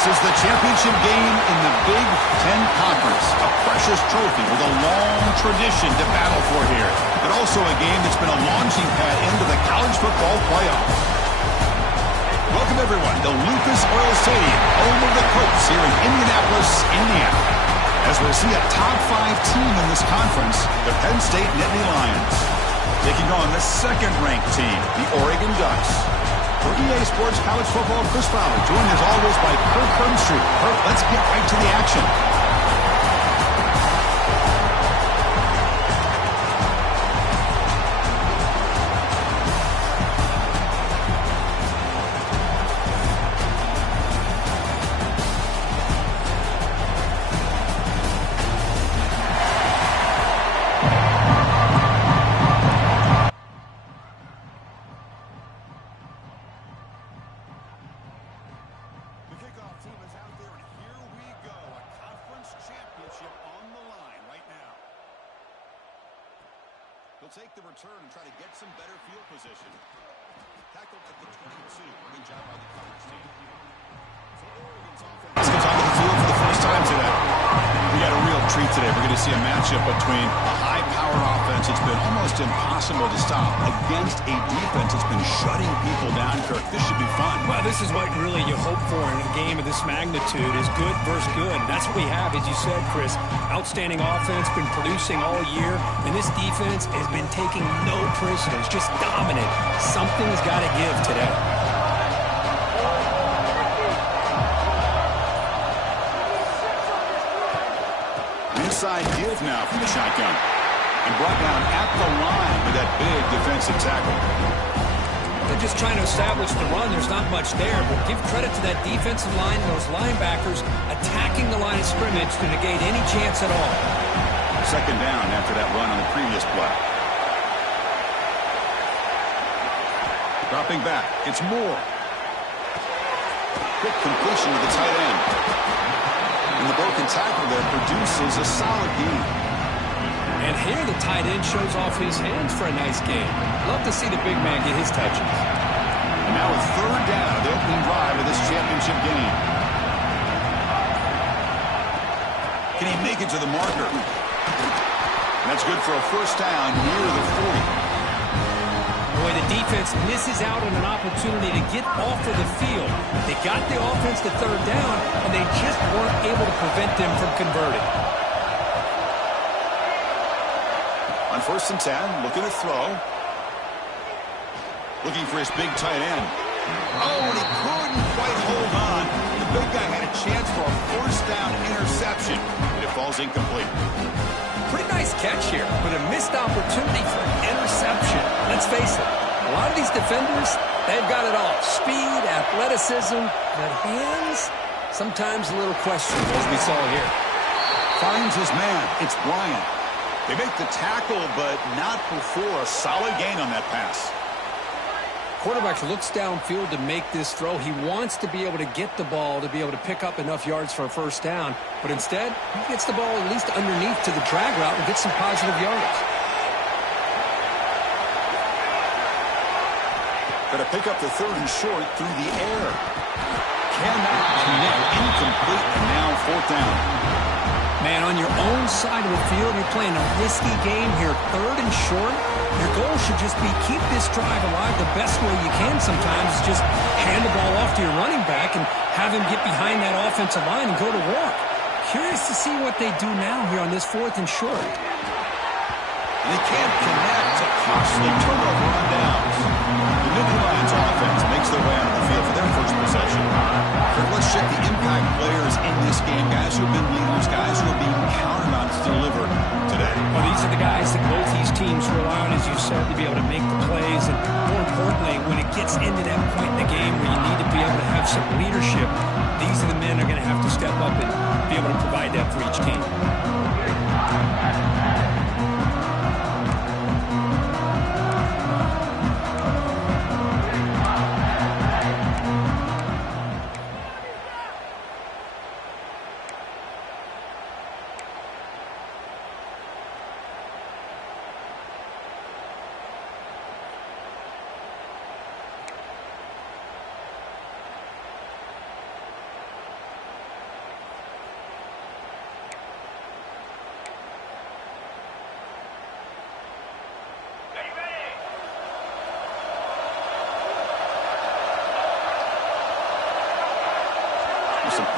is the championship game in the Big Ten Conference. A precious trophy with a long tradition to battle for here. But also a game that's been a launching pad into the college football playoff. Welcome, everyone, to Lucas Oil Stadium, home of the Colts here in Indianapolis, Indiana. As we'll see a top 5 team in this conference, the Penn State Nittany Lions, taking on the second-ranked team, the Oregon Ducks. For EA Sports College Football, Chris Fowler, joined as always by Kirk Herbstreit. Kirk, let's get right to the action. Take the return and try to get some better field position. Tackled at the 22. Good job by the coverage team. So Oregon's offense comes onto the field for the first time today. We got a real treat today. We're going to see a matchup between a high-powered offense that's been almost impossible to stop against a defense that's been shutting people down. Kirk, this should be fun. Well, this is what really you hope for in a game of this magnitude is good versus good. That's what we have, as you said, Chris. Outstanding offense, been producing all year, and this defense has been taking no prisoners, just dominant. Something's got to give today. Inside give now from the shotgun. And brought down at the line with that big defensive tackle. They're just trying to establish the run. There's not much there, but give credit to that defensive line and those linebackers attacking the line of scrimmage to negate any chance at all. Second down after that run on the previous play. Dropping back, it's Moore. Quick completion to the tight end. And the broken tackle there produces a solid gain. And here the tight end shows off his hands for a nice game. Love to see the big man get his touches. And now a third down, the opening drive of this championship game. Can he make it to the marker? That's good for a first down near the 40. Boy, the defense misses out on an opportunity to get off of the field. They got the offense to third down, and they just weren't able to prevent them from converting. On 1st and 10, looking to throw. Looking for his big tight end. Oh, and he couldn't quite hold on. The big guy had a chance for a first down interception, and it falls incomplete. Pretty nice catch here, but a missed opportunity for an interception. Let's face it, a lot of these defenders, they've got it all. Speed, athleticism, but hands, sometimes a little questionable, as we saw here. Finds his man. It's Bryant. They make the tackle, but not before a solid gain on that pass. Quarterback looks downfield to make this throw. He wants to be able to get the ball to be able to pick up enough yards for a first down. But instead, he gets the ball at least underneath to the drag route and gets some positive yards. Got to pick up the 3rd and short through the air. Cannot connect. Incomplete, and now 4th down. Man, on your own side of the field, you're playing a risky game here. 3rd and short. Your goal should just be keep this drive alive the best way you can sometimes. Just hand the ball off to your running back and have him get behind that offensive line and go to work. Curious to see what they do now here on this 4th and short. They can't connect. A costly turnover on downs. The Nittany Lions offense makes their way onto the field for their first possession. Let's check the impact players in this game. Guys who have been leaders, guys who are being counted on to deliver today. Well, these are the guys that both these teams rely on, as you said, to be able to make the plays. And more importantly, when it gets into that point in the game where you need to be able to have some leadership, these are the men that are going to have to step up and be able to provide that for each team.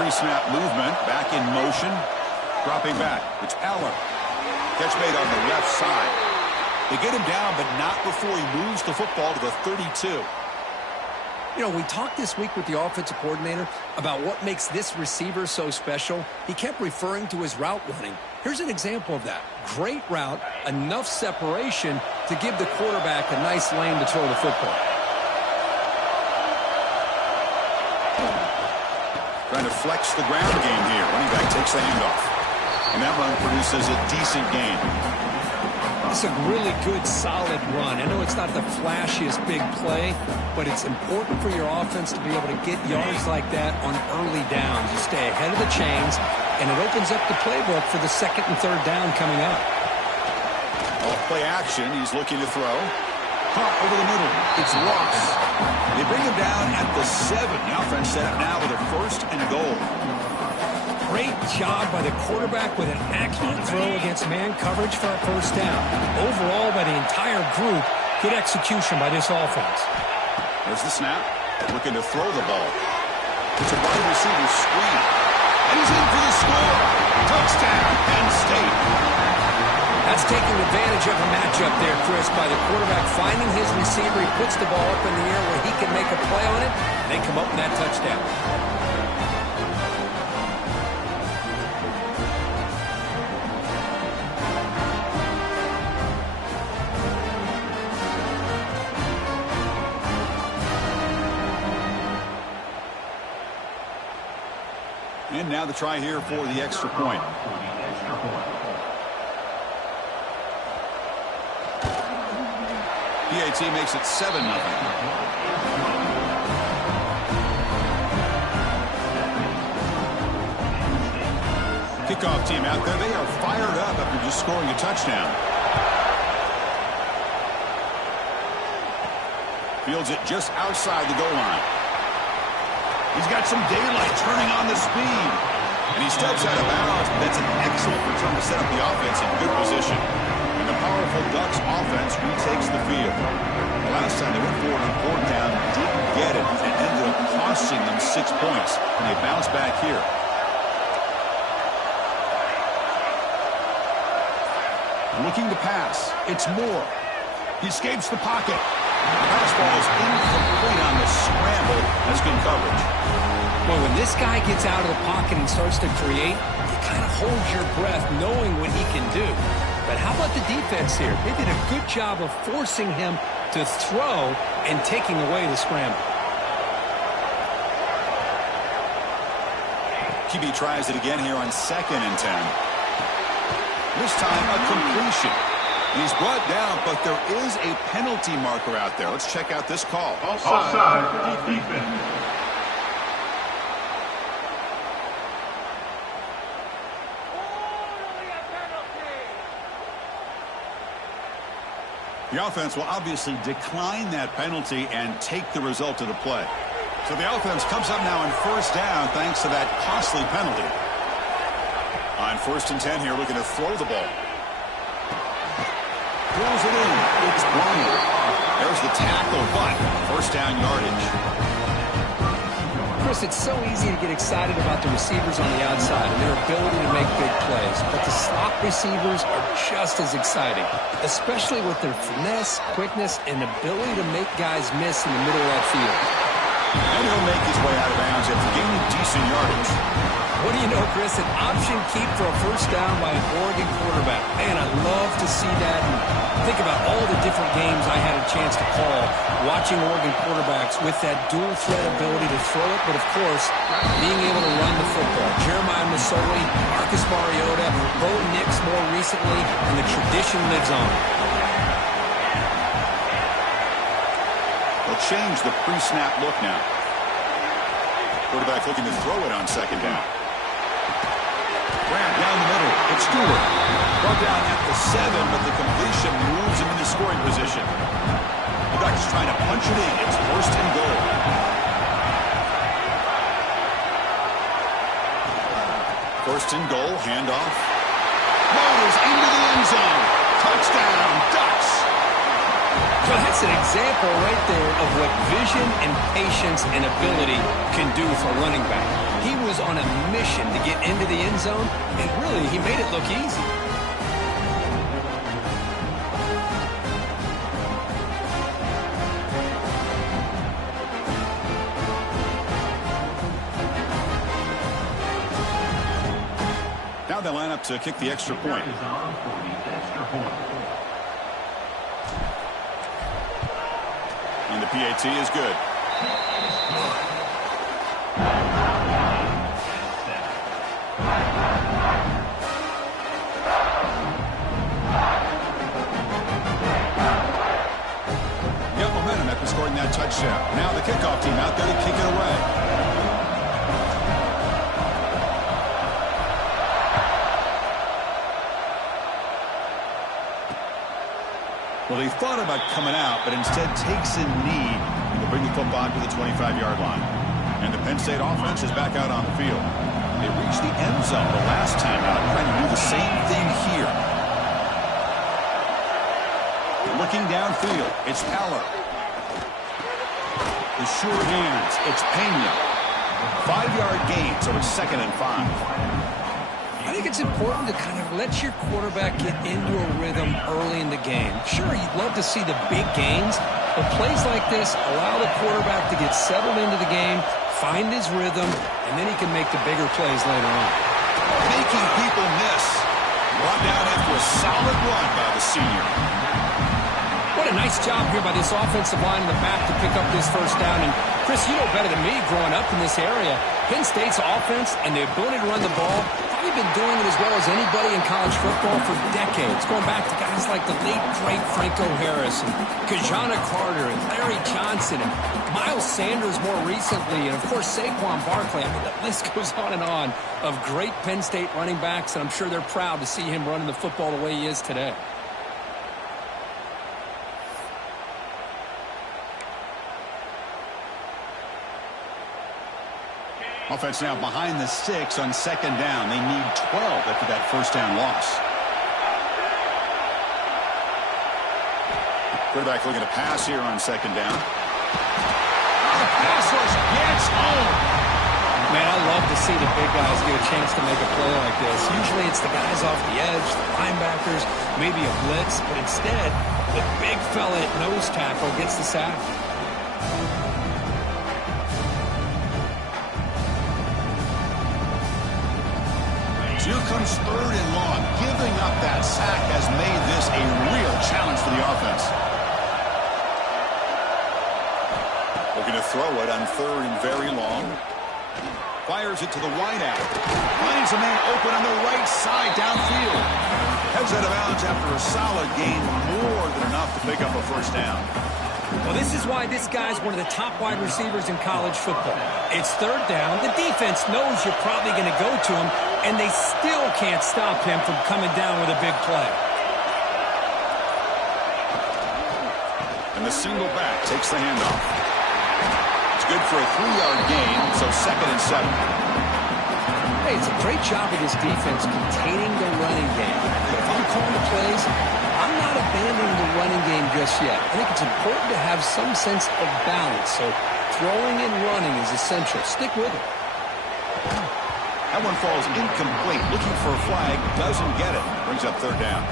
pre-snap movement. Back in motion. Dropping back. It's Allen. Catch made on the left side. They get him down, but not before he moves the football to the 32. You know, we talked this week with the offensive coordinator about what makes this receiver so special. He kept referring to his route running. Here's an example of that. Great route, enough separation to give the quarterback a nice lane to throw the football. Trying to flex the ground game here. Running back takes the handoff. And that run produces a decent gain. It's a really good, solid run. I know it's not the flashiest big play, but it's important for your offense to be able to get yards like that on early downs. You stay ahead of the chains, and it opens up the playbook for the second and third down coming up. Off play action. He's looking to throw. Caught over the middle. It's lost. They bring him down at the 7. The offense set up now with a first and a goal. Great job by the quarterback with an accurate throw against man coverage for a first down. Overall, by the entire group, good execution by this offense. There's the snap. Looking to throw the ball. It's a wide receiver screen. And he's in for the score. Touchdown, Penn State. That's taking advantage of a matchup there, Chris, by the quarterback finding his receiver. He puts the ball up in the air where he can make a play on it, and they come up with that touchdown. And now the try here for the extra point. PAT makes it 7-0. Kickoff team out there. They are fired up after just scoring a touchdown. Fields it just outside the goal line. He's got some daylight turning on the speed. And he steps out of bounds, but that's an excellent return to set up the offense in good position. And the powerful Ducks offense retakes the field. The last time they went forward on fourth down, didn't get it. It ended up costing them 6 points. And they bounce back here. Looking to pass. It's Moore. He escapes the pocket. The pass ball is incomplete on the scramble. That's good coverage. Boy, when this guy gets out of the pocket and starts to create, you kind of hold your breath knowing what he can do. But how about the defense here? They did a good job of forcing him to throw and taking away the scramble. QB tries it again here on 2nd and 10. This time a completion. He's brought down, but there is a penalty marker out there. Let's check out this call. Offside, defense. The offense will obviously decline that penalty and take the result of the play. So the offense comes up now on first down thanks to that costly penalty. On 1st and 10 here, looking to throw the ball. Throws it in. It's Bryant. There's the tackle, but first down yardage. Chris, it's so easy to get excited about the receivers on the outside and their ability to make big plays. But the slot receivers are just as exciting, especially with their finesse, quickness, and ability to make guys miss in the middle of that field. And he'll make his way out of bounds after gaining decent yardage. What do you know, Chris? An option keep for a first down by an Oregon quarterback. Man, I love to see that. And think about all the different games I had a chance to call watching Oregon quarterbacks with that dual threat ability to throw it, but of course, being able to run the football. Jeremiah Masoli, Marcus Mariota, Bo Nix more recently, and the tradition lives on. They'll change the pre-snap look now. Quarterback looking to throw it on 2nd down. Grant down the middle. It's Stewart. Brought down at the 7, but the completion moves him into scoring position. The Ducks trying to punch it in. It's 1st and goal. First and goal. Well, that's an example right there of what vision and patience and ability can do for a running back. He was on a mission to get into the end zone, and really, he made it look easy. Now they line up to kick the extra point. And the PAT is good. Got momentum after scoring that touchdown. Now the kickoff team out there to kick it away. Well, he thought about coming out, but instead takes a knee and will bring the football to the 25-yard line. And the Penn State offense is back out on the field. They reached the end zone the last time out, trying to do the same thing here. Looking downfield, it's Aller. The sure hands, it's Pena. 5-yard gain, so it's 2nd and 5. I think it's important to kind of let your quarterback get into a rhythm early in the game. Sure, you'd love to see the big gains, but plays like this allow the quarterback to get settled into the game, find his rhythm, and then he can make the bigger plays later on. Making people miss. Brought down after a solid run by the senior. What a nice job here by this offensive line in the back to pick up this first down. And Chris, you know better than me growing up in this area, Penn State's offense and the ability to run the ball, probably been doing it as well as anybody in college football for decades, going back to guys like the late, great Franco Harris and Kajana Carter and Larry Johnson and Miles Sanders more recently, and, of course, Saquon Barkley. I mean, the list goes on and on of great Penn State running backs, and I'm sure they're proud to see him running the football the way he is today. Offense now behind the 6 on 2nd down. They need 12 after that first down loss. Quarterback looking to pass here on 2nd down. The pass rush gets home. Man, I love to see the big guys get a chance to make a play like this. Usually it's the guys off the edge, the linebackers, maybe a blitz, but instead the big fella at nose tackle gets the sack. Here comes 3rd and long. Giving up that sack has made this a real challenge for the offense. Looking to throw it on 3rd and very long. Fires it to the wideout. Finds a man open on the right side downfield. Heads out of bounds after a solid gain, more than enough to pick up a first down. Well, this is why this guy's one of the top wide receivers in college football. It's 3rd down. The defense knows you're probably going to go to him, and they still can't stop him from coming down with a big play. And the single back takes the handoff. It's good for a 3-yard gain, so 2nd and 7. Hey, it's a great job of this defense containing the running game. But if I'm calling the plays, I'm not abandoning the running game just yet. I think it's important to have some sense of balance. So throwing and running is essential. Stick with it. That one falls incomplete. Looking for a flag. Doesn't get it. Brings up 3rd down.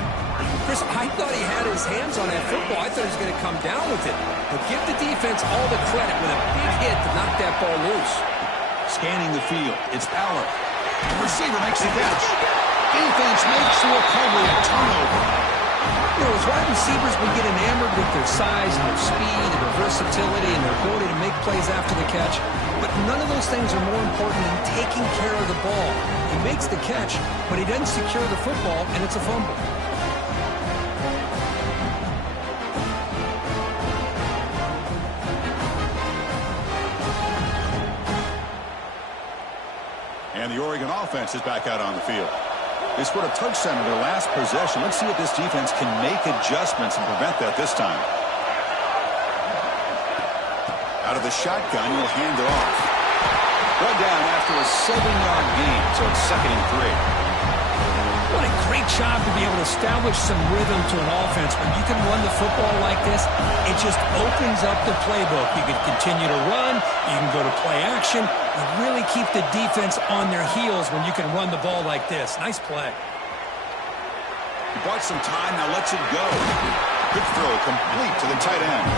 Chris, I thought he had his hands on that football. I thought he was going to come down with it. But give the defense all the credit with a big hit to knock that ball loose. Scanning the field. It's Aller. The receiver makes the catch. Defense makes the recovery. A turnover. You know, as wide receivers, we get enamored with their size and their speed and their versatility and their ability to make plays after the catch. But none of those things are more important than taking care of the ball. He makes the catch, but he doesn't secure the football, and it's a fumble. And the Oregon offense is back out on the field. They scored a touchdown in their last possession. Let's see if this defense can make adjustments and prevent that this time. Out of the shotgun, he'll hand it off. Brought down after a 7-yard gain, so it's 2nd and 3. What a great Great job to be able to establish some rhythm to an offense. When you can run the football like this, it just opens up the playbook. You can continue to run. You can go to play action. You really keep the defense on their heels when you can run the ball like this. Nice play. He bought some time, now lets it go. Good throw, complete to the tight end.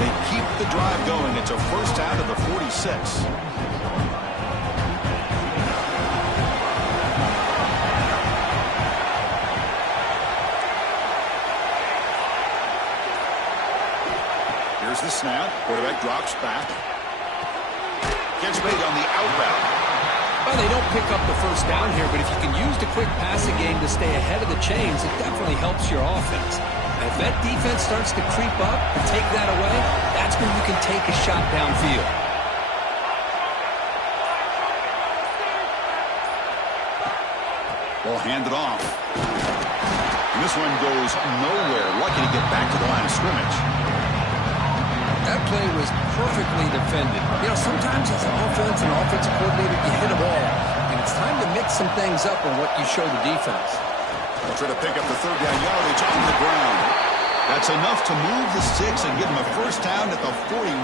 They keep the drive going. It's a first down to the 46. Here's the snap. Quarterback drops back. Catch made on the outbound. Well, they don't pick up the first down here, but if you can use the quick passing game to stay ahead of the chains, it definitely helps your offense. And if that defense starts to creep up and take that away, that's when you can take a shot downfield. Ball handed off. And this one goes nowhere. Lucky to get back to the line of scrimmage. That play was perfectly defended. You know, sometimes as an offense and offensive coordinator, you hit a ball, and it's time to mix some things up on what you show the defense. They'll try to pick up the third down yardage on the ground. That's enough to move the sticks and give them a first down at the 41.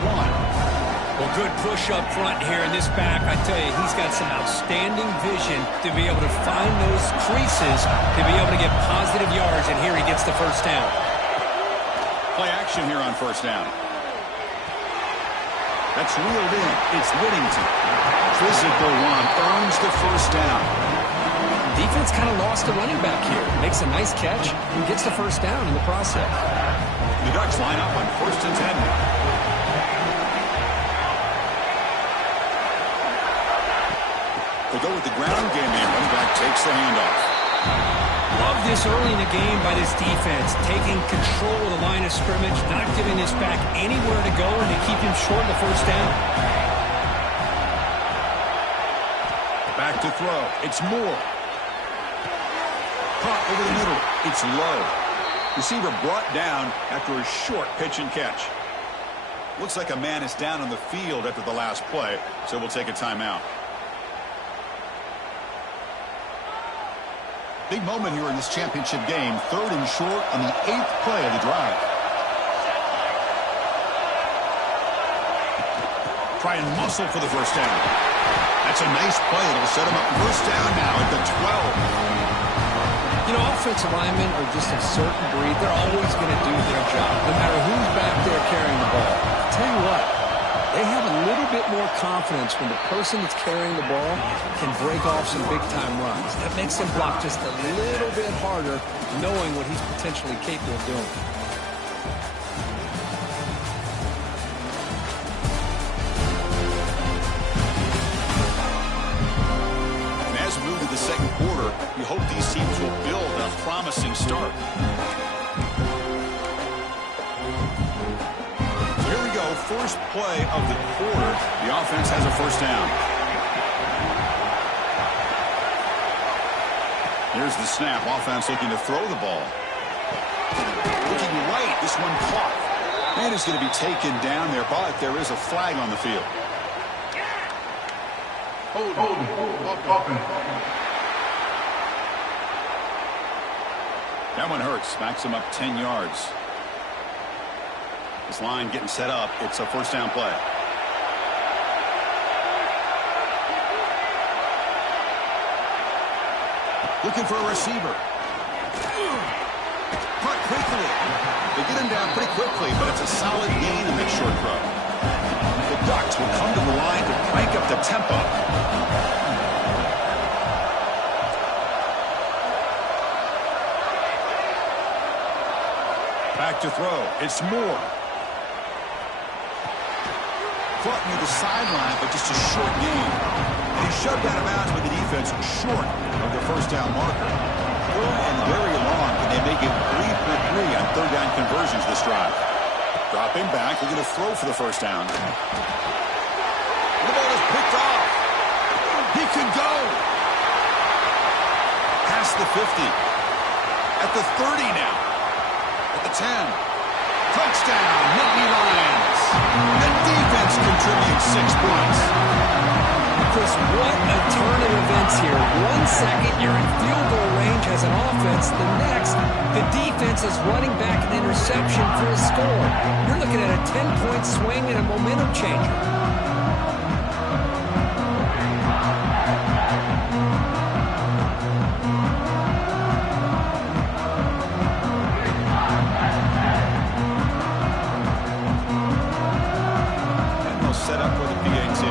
Well, good push up front here in this back. I tell you, he's got some outstanding vision to be able to find those creases, to be able to get positive yards, and here he gets the first down. Play action here on first down. That's reeled in. It's Whittington. Physical one earns the first down. Defense kind of lost the running back here. Makes a nice catch and gets the first down in the process. The Ducks line up on first and 10. They go with the ground game. The running back takes the handoff. Love this early in the game by this defense, taking control of the line of scrimmage, not giving this back anywhere to go, and they keep him short of the first down. Back to throw. It's Moore. Caught over the middle. It's low. Receiver brought down after a short pitch and catch. Looks like a man is down on the field after the last play, so we'll take a timeout. Big moment here in this championship game. Third and short on the 8th play of the drive. Try and muscle for the first down. That's a nice play. It'll set him up first down now at the 12. You know, offensive linemen are just a certain breed. They're always going to do their job, no matter who's back there carrying the ball. I'll tell you what, they have a little bit more confidence when the person that's carrying the ball can break off some big-time runs. That makes them block just a little bit harder, knowing what he's potentially capable of doing. And as we move to the second quarter, we hope these teams will build a promising start. Here we go, first play of the quarter. The offense has a first down. Here's the snap. Offense looking to throw the ball. Looking right. This one caught. And it's going to be taken down there, but there is a flag on the field. Hold. That one hurts. Backs him up 10 yards. This line getting set up. It's a first down play. Looking for a receiver. Caught quickly. They get him down pretty quickly, but it's a solid gain in that short throw. The Ducks will come to the line to crank up the tempo. Back to throw. It's Moore. Caught near the sideline, but just a short gain. And he's shoved out of bounds with the defense short of the first down marker. Good and very long, but they make it 3 for 3 on third down conversions this drive. Dropping back, they're going to throw for the first down. The ball is picked off. He can go. Past the 50. At the 30 now. At the 10. Touchdown, Nittany Lions. The defense contributes 6 points. Chris, what a turn of events here. 1 second, you're in field goal range. change as an offense. The next, the defense is running back an interception for a score. You're looking at a 10-point swing and a momentum changer. Set up for the PAT.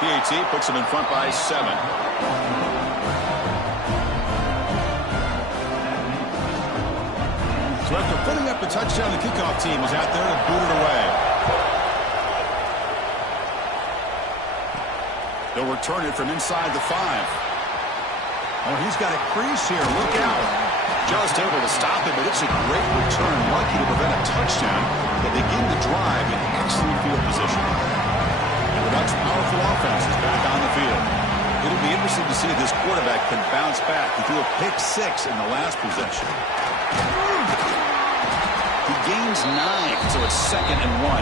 PAT puts them in front by 7. So after putting up the touchdown, the kickoff team was out there to boot it away. They'll return it from inside the 5. Oh, he's got a crease here. Look out. Just able to stop it, but it's a great return. Lucky to prevent a touchdown. They begin the drive in excellent field position. And the Ducks' powerful offense is back on the field. It'll be interesting to see if this quarterback can bounce back. He threw a pick 6 in the last possession. He gains 9, so it's 2nd and 1.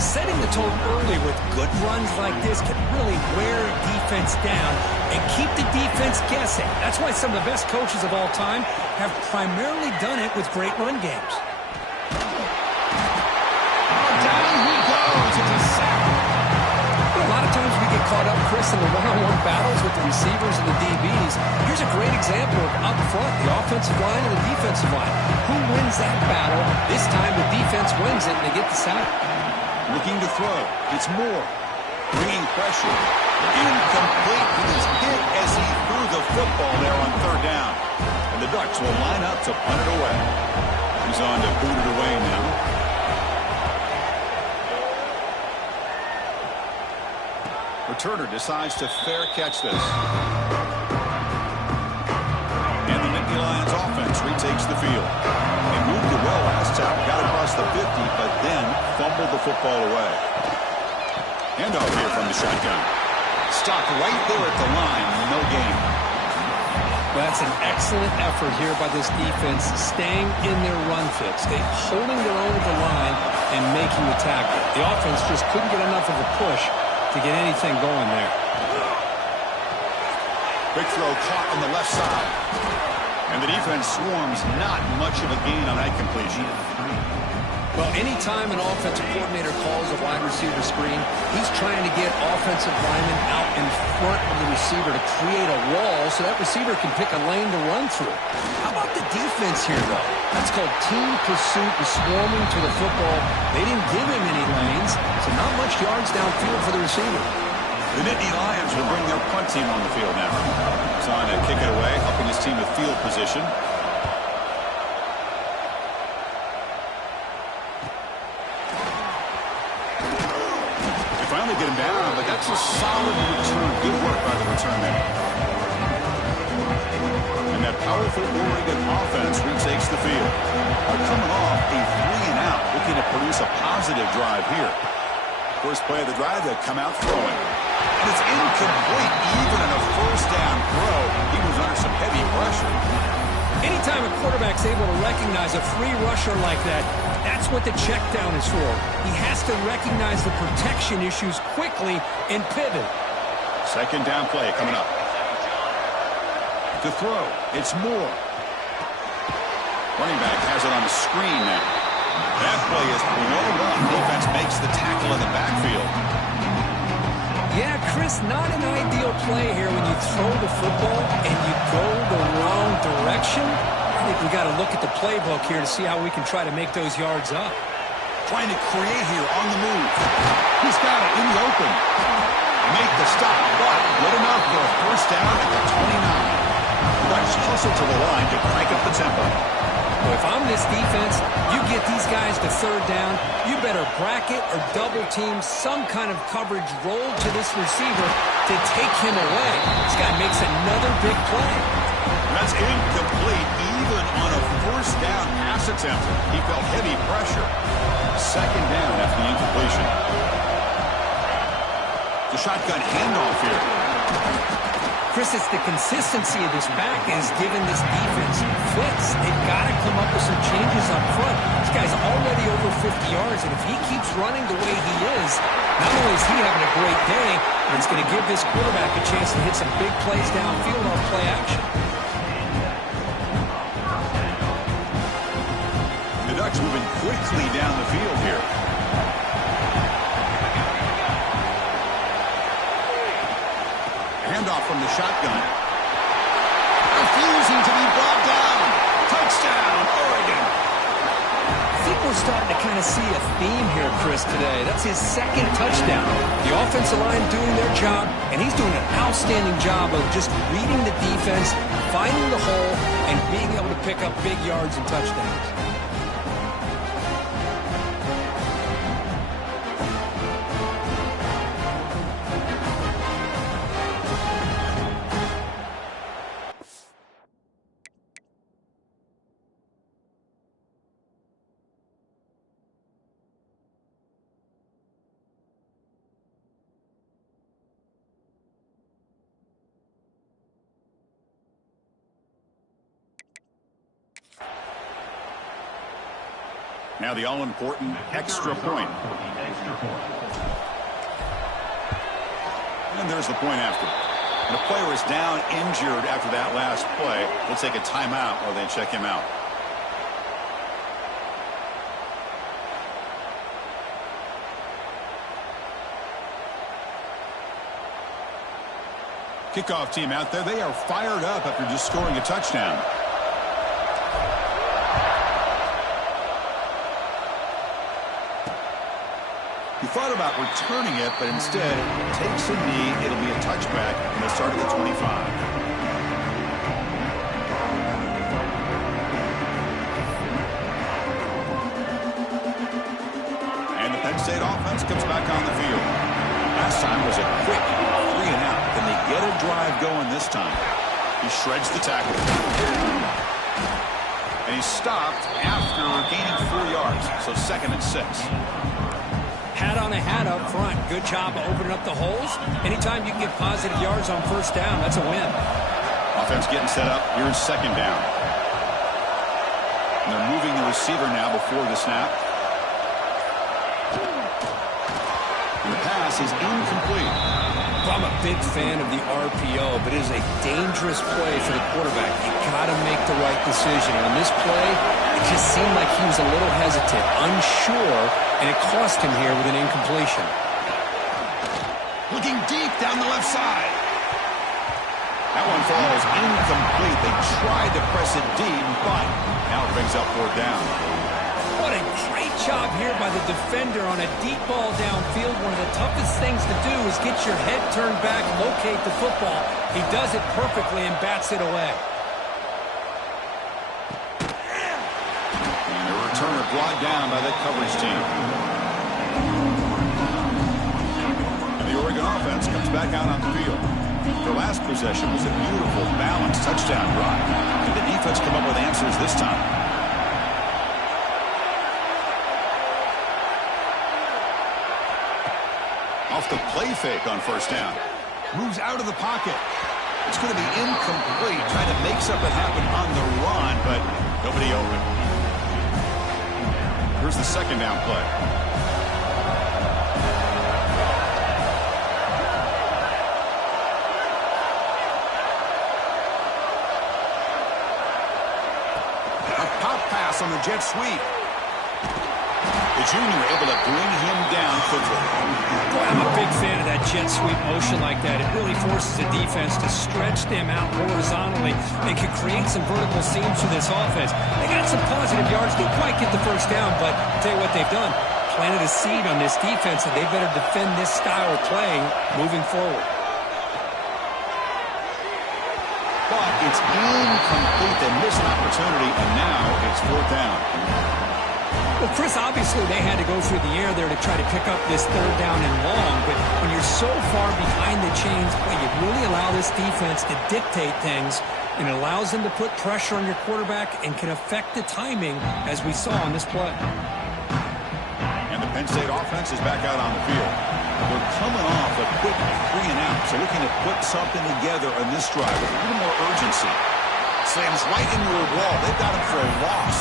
Setting the tone early with good runs like this can really wear a defense down and keep the defense guessing. That's why some of the best coaches of all time have primarily done it with great run games. Down he goes. It's a sack. A lot of times we get caught up, Chris, in the one-on-one battles with the receivers and the DBs. Here's a great example of up front, the offensive line and the defensive line. Who wins that battle? This time the defense wins it and they get the sack. Looking to throw. It's Moore. Bringing pressure. Incomplete with his hit as he threw the football there on 3rd down. And the Ducks will line up to punt it away. He's on to boot it away now. Returner decides to fair catch this. And the Nittany Lions offense retakes the field. They moved it well last time. Got across the 50, but then fumbled the football away. Handoff here from the shotgun. Stopped right there at the line. No gain. That's an excellent effort here by this defense, staying in their run fix. They holding their own at the line and making the tackle. The offense just couldn't get enough of a push to get anything going there. Big throw caught on the left side. And the defense swarms, not much of a gain on that completion. Well, anytime an offensive coordinator calls a wide receiver screen, he's trying to get offensive linemen out in front of the receiver to create a wall so that receiver can pick a lane to run through. How about the defense here, though? That's called team pursuit and swarming to the football. They didn't give him any lanes, so not much yards downfield for the receiver. The Nittany Lions will bring their punt team on the field now. He's on to kick it away, helping his team with field position. They finally get him down, but that's a solid return. Good work by the return man. And that powerful Oregon offense retakes the field. They're coming off a 3-and-out, looking to produce a positive drive here. First play of the drive, they come out throwing. And it's incomplete, even in a 1st down throw. He was under some heavy pressure. Anytime a quarterback's able to recognize a free rusher like that, that's what the check down is for. He has to recognize the protection issues quickly and pivot. 2nd down play coming up. To throw, it's Moore. Running back has it on the screen now. That play is blown up. Defense makes the tackle in the backfield. Yeah, Chris, not an ideal play here when you throw the football and you go the wrong direction. I think we got to look at the playbook here to see how we can try to make those yards up. Trying to create here on the move. He's got it in the open. Make the stop, but good enough for a 1st down at the 29. Let's hustle to the line to crank up the tempo. Well, if I'm this defense, you get these guys to 3rd down, you better bracket or double team some kind of coverage roll to this receiver to take him away. This guy makes another big play. That's incomplete, even on a 1st down pass attempt. He felt heavy pressure. 2nd down after the incompletion. The shotgun handoff here. Chris, it's the consistency of this back is giving this defense fits. They've got to come up with some changes up front. This guy's already over 50 yards, and if he keeps running the way he is, not only is he having a great day, but it's going to give this quarterback a chance to hit some big plays downfield on play action. The Ducks moving quickly down the field here. Handoff from the shotgun. Refusing to be brought down. Touchdown, Oregon. I think we're starting to kind of see a theme here, Chris, today. That's his second touchdown. The offensive line doing their job, and he's doing an outstanding job of just reading the defense, finding the hole, and being able to pick up big yards and touchdowns. Now the all-important extra point. And there's the point after. And a player is down injured after that last play. They'll take a timeout while they check him out. Kickoff team out there. They are fired up after just scoring a touchdown. He thought about returning it, but instead takes a knee. It'll be a touchback, and they'll start at the 25. And the Penn State offense comes back on the field. Last time was a quick 3-and-out. Can they get a drive going this time? He shreds the tackle. And he's stopped after gaining 4 yards, so 2nd and 6. Hat on a hat up front. Good job of opening up the holes. Anytime you can get positive yards on first down, that's a win. Offense getting set up. Here's 2nd down. And they're moving the receiver now before the snap. And the pass is incomplete. I'm a big fan of the RPO, but it is a dangerous play for the quarterback. You got to make the right decision. On this play, it just seemed like he was a little hesitant, unsure, and it cost him here with an incompletion. Looking deep down the left side. That one falls incomplete. They tried to press it deep, but now it brings up 4th down. What a great job here by the defender on a deep ball downfield. One of the toughest things to do is get your head turned back, locate the football. He does it perfectly and bats it away. And a returner brought down by the coverage team. And the Oregon offense comes back out on the field. Their last possession was a beautiful, balanced touchdown drive. Can the defense come up with answers this time? Off the play fake on first down. Moves out of the pocket. It's going to be incomplete. Trying to make something happen on the run, but nobody open. Here's the 2nd down play. A pop pass on the jet sweep. The junior able to bring him down quickly. Boy, I'm a big fan of that jet sweep motion like that. It really forces the defense to stretch them out horizontally and can create some vertical seams for this offense. They got some positive yards. Didn't quite get the first down, but I'll tell you what they've done. Planted a seed on this defense, and they better defend this style of playing moving forward. But it's incomplete. They miss an opportunity, and now it's 4th down. Well, Chris, obviously they had to go through the air there to try to pick up this 3rd down and long, but when you're so far behind the chains, boy, you really allow this defense to dictate things, and it allows them to put pressure on your quarterback and can affect the timing, as we saw on this play. And the Penn State offense is back out on the field. They're coming off a quick 3 and out, so looking to put something together on this drive with a little more urgency. Slams right into a wall. They've got him for a loss.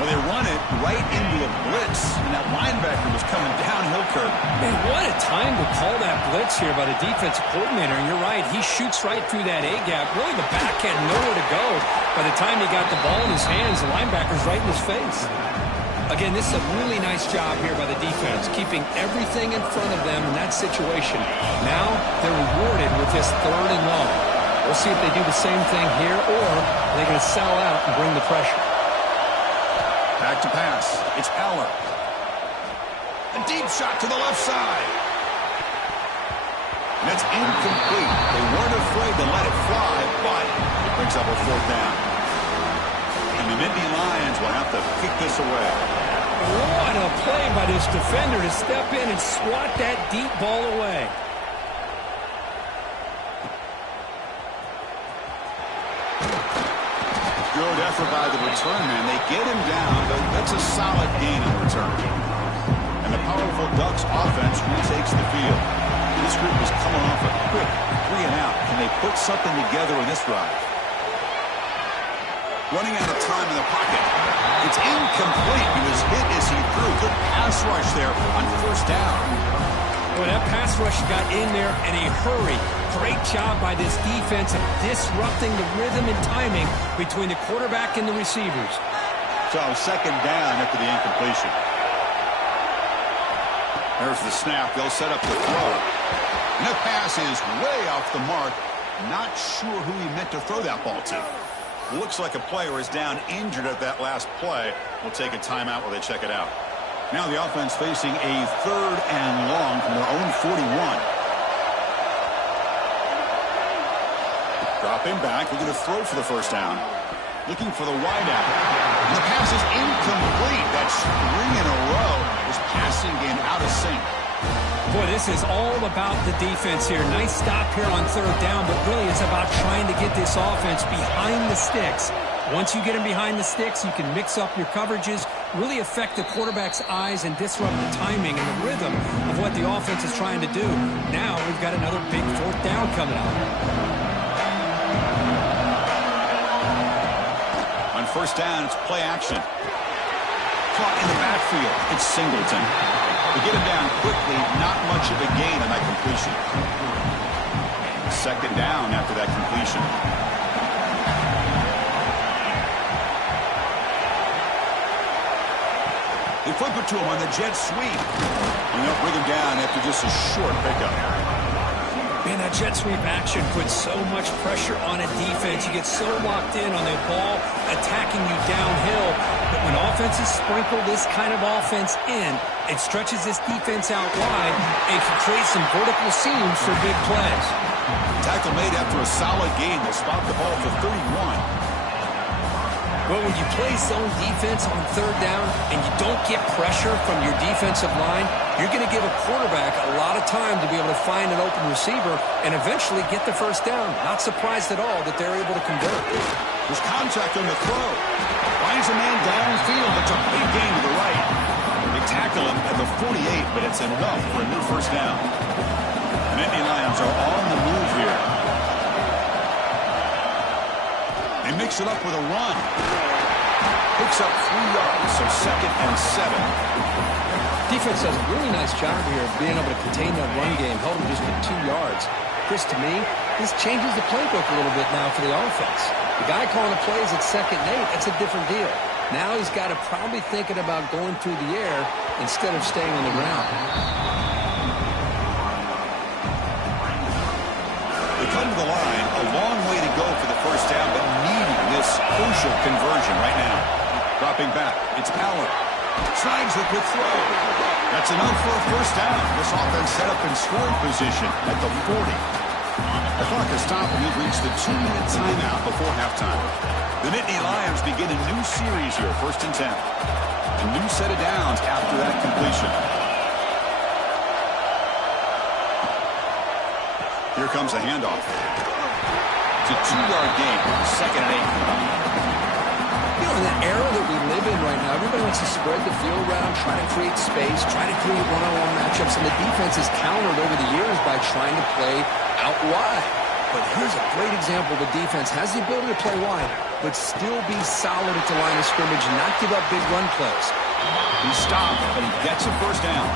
Well, they run it right into a blitz, and that linebacker was coming downhill, Kirk. Man, what a time to call that blitz here by the defensive coordinator. And you're right, he shoots right through that A-gap. Really, the back had nowhere to go. By the time he got the ball in his hands, the linebacker's right in his face. Again, this is a really nice job here by the defense, keeping everything in front of them in that situation. Now they're rewarded with this 3rd and long. We'll see if they do the same thing here, or they're going to sell out and bring the pressure. Back to pass. It's Eller. A deep shot to the left side. And it's incomplete. They weren't afraid to let it fly, but it brings up a 4th down. And the Nittany Lions will have to kick this away. What a play by this defender to step in and swat that deep ball away. Good effort by the return man. They get him down, but that's a solid gain on return. And the powerful Ducks offense retakes the field. This group is coming off a quick 3 and out. Can they put something together in this drive? Running out of time in the pocket. It's incomplete. He was hit as he threw. Good pass rush there on 1st down. Well, that pass rush got in there in a hurry. Great job by this defense of disrupting the rhythm and timing between the quarterback and the receivers. So 2nd down after the incompletion. There's the snap. They'll set up the throw. And the pass is way off the mark. Not sure who he meant to throw that ball to. Looks like a player is down injured at that last play. We'll take a timeout while they check it out. Now the offense facing a 3rd and long from their own 41. Dropping back, looking to throw for the 1st down. Looking for the wide out. And the pass is incomplete. That's 3 in a row. His passing game out of sync. Boy, this is all about the defense here. Nice stop here on 3rd down, but really it's about trying to get this offense behind the sticks. Once you get them behind the sticks, you can mix up your coverages, really affect the quarterback's eyes and disrupt the timing and the rhythm of what the offense is trying to do. Now we've got another big 4th down coming up. On 1st down, it's play action. Caught in the backfield. It's Singleton. They get him down quickly. Not much of a gain on that completion. 2nd down after that completion. They flip it to him on the jet sweep. And they'll bring him down after just a short pickup. Man, that jet sweep action puts so much pressure on a defense. You get so locked in on the ball attacking you downhill. But when offenses sprinkle this kind of offense in, it stretches this defense out wide and can create some vertical seams for big plays. Tackle made after a solid gain. They'll spot the ball for 31. But when you play zone defense on 3rd down and you don't get pressure from your defensive line, you're going to give a quarterback a lot of time to be able to find an open receiver and eventually get the 1st down. Not surprised at all that they're able to convert. There's contact on the throw. Finds a man downfield. It's a big gain to the right. They tackle him at the 48, but it's enough for a new 1st down. The Nittany Lions are on the move here. They mix it up with a run. Picks up 3 yards, so 2nd and 7. Defense does a really nice job here of being able to contain that run game, held him just with 2 yards. Chris, to me, this changes the playbook a little bit now for the offense. The guy calling the plays at 2nd and 8, that's a different deal. Now he's got to probably thinking about going through the air instead of staying on the ground. They come to the line, a long way to go for the 1st down, but needing this crucial conversion right now. Dropping back, it's Aller. Slides with the throw. That's enough for a 1st down. This offense set up in scoring position at the 40. The clock is stopped and we've reached the 2-minute timeout before halftime. The Nittany Lions begin a new series here, 1st and 10. A new set of downs after that completion. Here comes a handoff. It's a 2-yard gain, 2nd and 8. In the era that we live in right now, everybody wants to spread the field around, try to create space, try to create one-on-one matchups, and the defense has countered over the years by trying to play out wide. But here's a great example. The defense has the ability to play wide, but still be solid at the line of scrimmage and not give up big run plays. He stopped, but he gets a first down.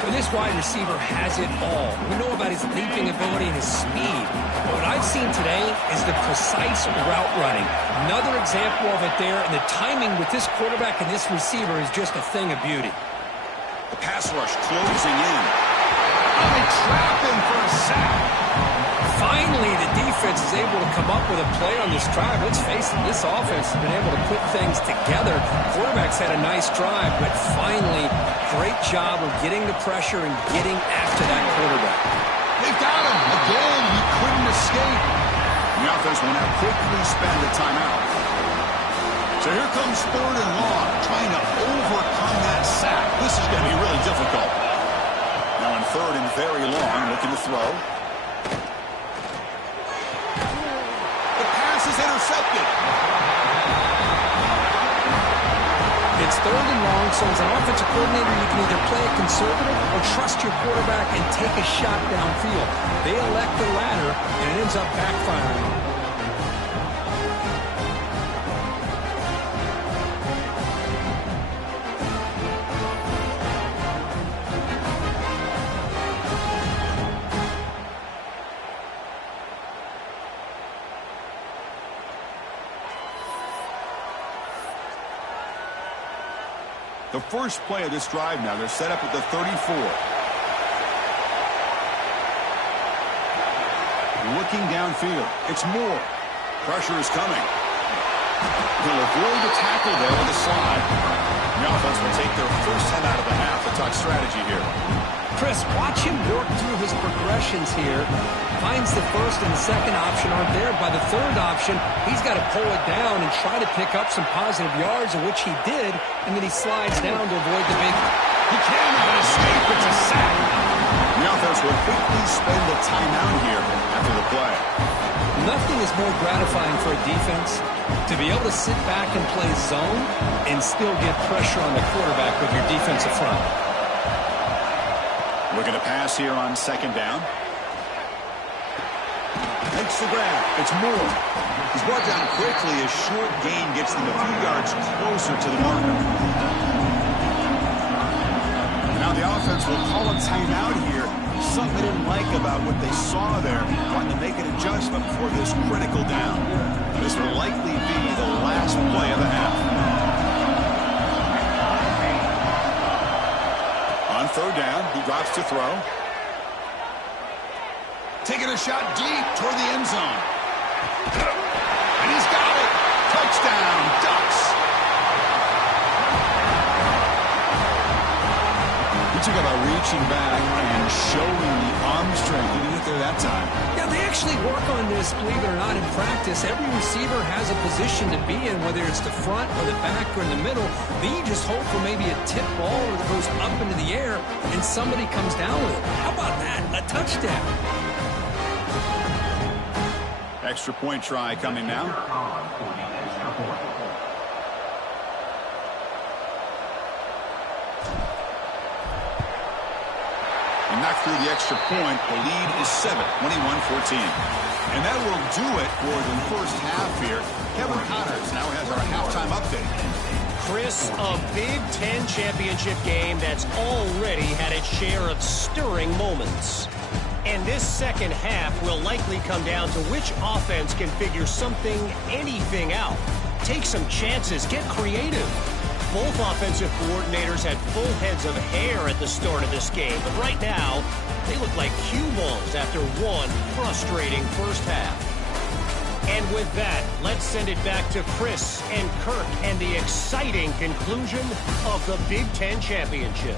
And this wide receiver has it all. We know about his leaping ability and his speed. But what I've seen today is the precise route running. Another example of it there, and the timing with this quarterback and this receiver is just a thing of beauty. The pass rush closing in. And they trap him for a sack. Finally, the defense is able to come up with a play on this drive. Let's face it, this offense has been able to put things together. Quarterback's had a nice drive, but finally, great job of getting the pressure and getting after that quarterback. They've got him. Again, he couldn't escape. The offense will now quickly spend the timeout. So here comes 3rd and long, trying to overcome that sack. This is going to be really difficult. Now in 3rd and very long, looking to throw. Intercepted. It's 3rd and long, so as an offensive coordinator, you can either play it conservative or trust your quarterback and take a shot downfield. They elect the latter, and it ends up backfiring. The first play of this drive now, they're set up at the 34. Looking downfield. It's Moore. Pressure is coming. He'll avoid the tackle there with a slide. The offense will take their first head out of the half. A tough strategy here. Chris, watch him work through his progressions here. Finds the first and the second option aren't there. By the third option, he's got to pull it down and try to pick up some positive yards, of which he did, and then he slides down to avoid the big. He cannot escape. It's a sack. The offense will quickly spend the timeout here after the play. Nothing is more gratifying for a defense to be able to sit back and play zone and still get pressure on the quarterback with your defensive front. Looking to pass here on 2nd down. Makes the grab. It's Moore. He's brought down quickly. A short gain gets them a few yards closer to the marker. Now the offense will call a timeout here. Something they didn't like about what they saw there. Wanting to make an adjustment before this critical down. This will likely be the last play of the half. On 3rd down, he drops to throw. Taking a shot deep toward the end zone. And he's got it. Touchdown, Ducks. We talk about reaching back and showing the arm strength. He didn't get there that time. Yeah, they actually work on this, believe it or not, in practice. Every receiver has a position to be in, whether it's the front or the back or in the middle. Then you just hope for maybe a tip ball that goes up into the air and somebody comes down with it. How about that? A touchdown. Extra point try coming now. And knocked through the extra point. The lead is 7, 21-14. And that will do it for the first half here. Kevin Connors now has our halftime update. Chris, a Big Ten championship game that's already had its share of stirring moments. And this second half will likely come down to which offense can figure something, anything out. Take some chances, get creative. Both offensive coordinators had full heads of hair at the start of this game, but right now, they look like cue balls after one frustrating first half. And with that, let's send it back to Chris and Kirk and the exciting conclusion of the Big Ten championship.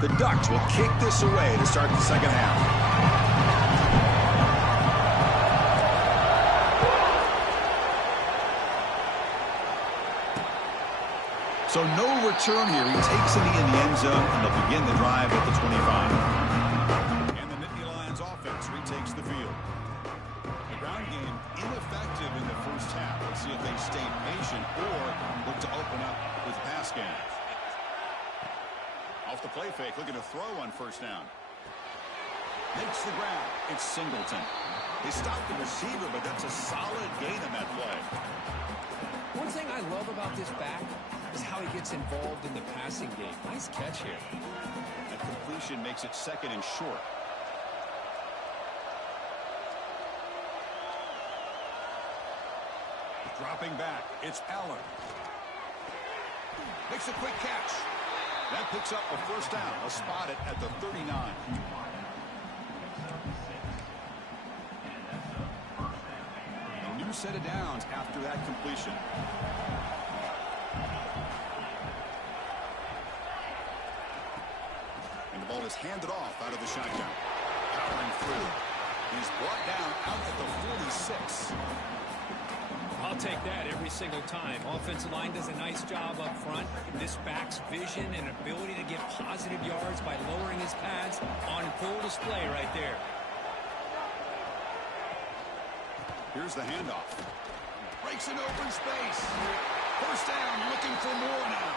The Ducks will kick this away to start the second half. So no return here. He takes it in the end zone, and they'll begin the drive at the 25. And the Nittany Lions offense retakes the field. The ground game ineffective in the first half. Let's see if they stay patient or look to open up with the pass game. Off the play fake, looking to throw on first down. Makes the grab. It's Singleton. They stopped the receiver, but that's a solid gain on that play. One thing I love about this back is how he gets involved in the passing game. Nice catch here. That completion makes it second and short. Dropping back, it's Eller. Makes a quick catch. That picks up a first down. They'll spot it at the 39. A new set of downs after that completion. And the ball is handed off out of the shotgun. Powering through. He's brought down out at the 46. I'll take that every single time. Offensive line does a nice job up front. This back's vision and ability to get positive yards by lowering his pads on full display right there. Here's the handoff. Breaks an open space. First down, looking for more now.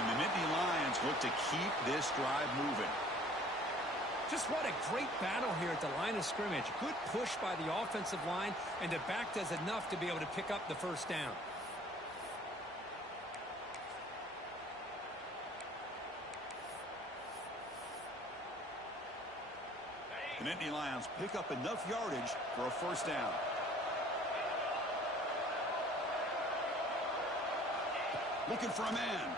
And the Nittany Lions look to keep this drive moving. Just what a great battle here at the line of scrimmage. Good push by the offensive line, and the back does enough to be able to pick up the first down. The Nittany Lions pick up enough yardage for a first down. Looking for a man.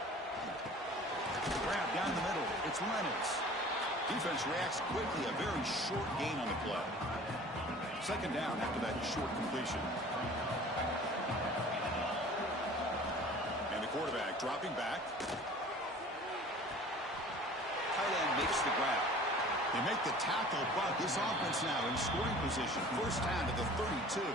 Grab down the middle. It's Reynolds. Defense reacts quickly. A very short gain on the play. Second down after that short completion. And the quarterback dropping back. Tight end makes the grab. They make the tackle, but this offense now in scoring position. First down to the 32.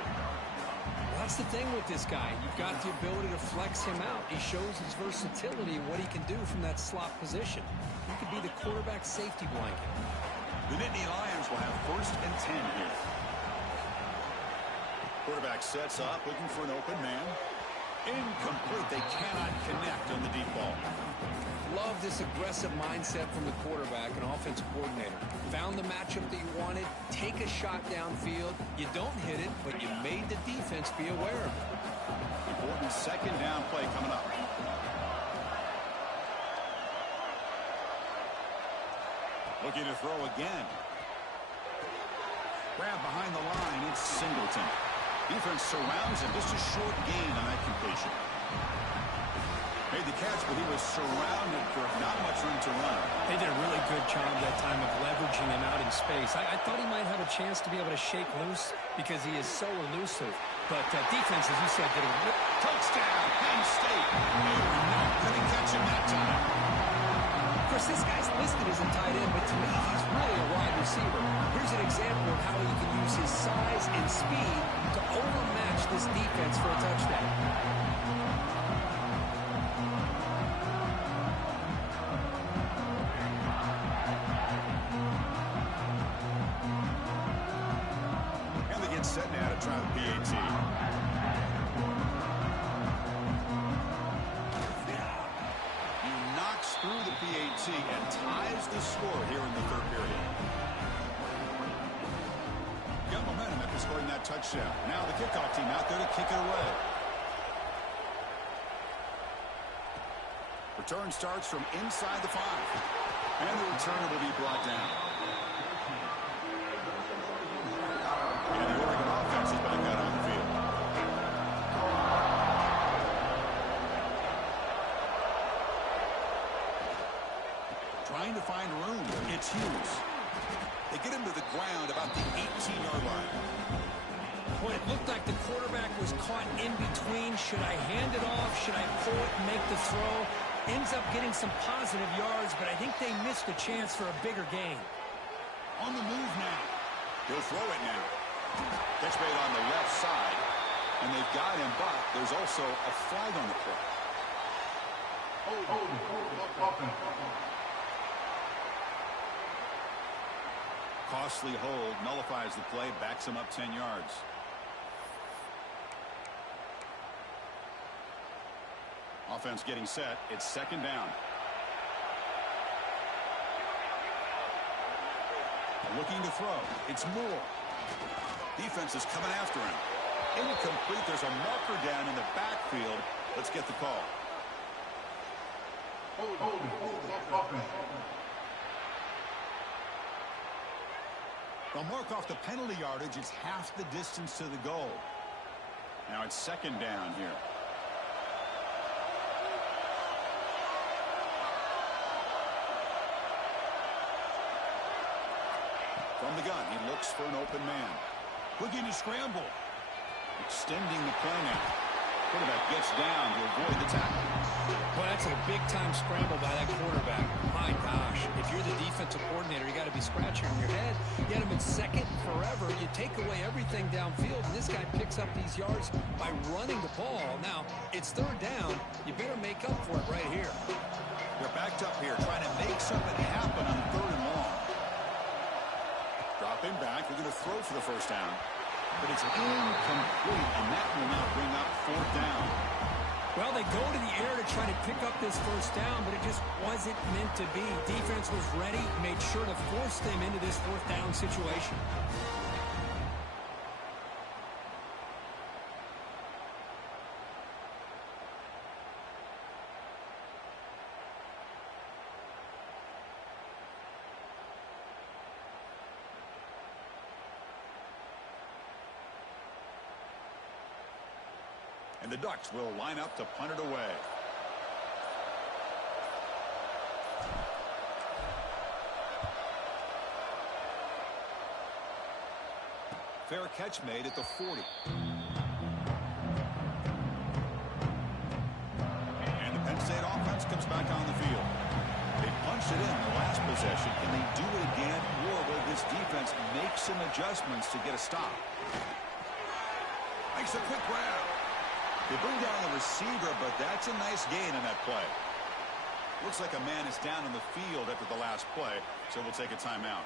That's the thing with this guy. You've got the ability to flex him out. He shows his versatility and what he can do from that slot position. He could be the quarterback safety blanket. The Nittany Lions will have first and 10 here. Quarterback sets up, looking for an open man. Incomplete. They cannot connect on the deep ball. Love this aggressive mindset from the quarterback and offensive coordinator. Found the matchup that you wanted. Take a shot downfield. You don't hit it, but you made the defense be aware of it. Important second down play coming up. Looking to throw again. Grab behind the line. It's Singleton. Defense surrounds him. Just a short gain on that completion. Made the catch, but he was surrounded for not much room to run. They did a really good job that time of leveraging him out in space. I thought he might have a chance to be able to shake loose because he is so elusive. But defense, as you said, did a touchdown, Penn State. They were not going to catch him that time. Of course, this guy's listed as a tight end, but to me, he's really a wide receiver. Here's an example of how he can use his size and speed to overmatch this defense for a touchdown. Set now to try the PAT. He knocks through the PAT and ties the score here in the third period. Got momentum after scoring that touchdown. Now the kickoff team out there to kick it away. Return starts from inside the 5. And the return will be brought down. And the Oregon offense is back out on the field. Trying to find room. It's Hughes. They get him to the ground about the 18-yard line. Boy, it looked like the quarterback was caught in between. Should I hand it off? Should I pull it and make the throw? ends up getting some positive yards, but I think they missed a chance for a bigger gain. On the move now. He'll throw it now. Catch made on the left side, and they've got him, but there's also a flag on the play. Costly hold, nullifies the play, backs him up 10 yards. Offense getting set. It's second down. Looking to throw. It's Moore. Defense is coming after him. Incomplete. There's a marker down in the backfield. Let's get the call. They'll mark off the penalty yardage. It's half the distance to the goal. Now it's second down here. From the gun, he looks for an open man. Looking to scramble. Extending the play now. Quarterback gets down to avoid the tackle. Well, that's a big-time scramble by that quarterback. My gosh, if you're the defensive coordinator, you got to be scratching your head. You had him in second forever. You take away everything downfield, and this guy picks up these yards by running the ball. Now, it's third down. You better make up for it right here. They're backed up here, trying to make something happen on third and long. Drop him back. They're going to throw for the first down. But it's incomplete, and that will now bring up fourth down. Well, they go to the air to try to pick up this first down, but it just wasn't meant to be. Defense was ready, made sure to force them into this fourth down situation. And the Ducks will line up to punt it away. Fair catch made at the 40. And the Penn State offense comes back on the field. They punched it in the last possession. Can they do it again, or will this defense make some adjustments to get a stop? Makes a quick grab. They bring down the receiver, but that's a nice gain in that play. Looks like a man is down on the field after the last play, so we'll take a timeout.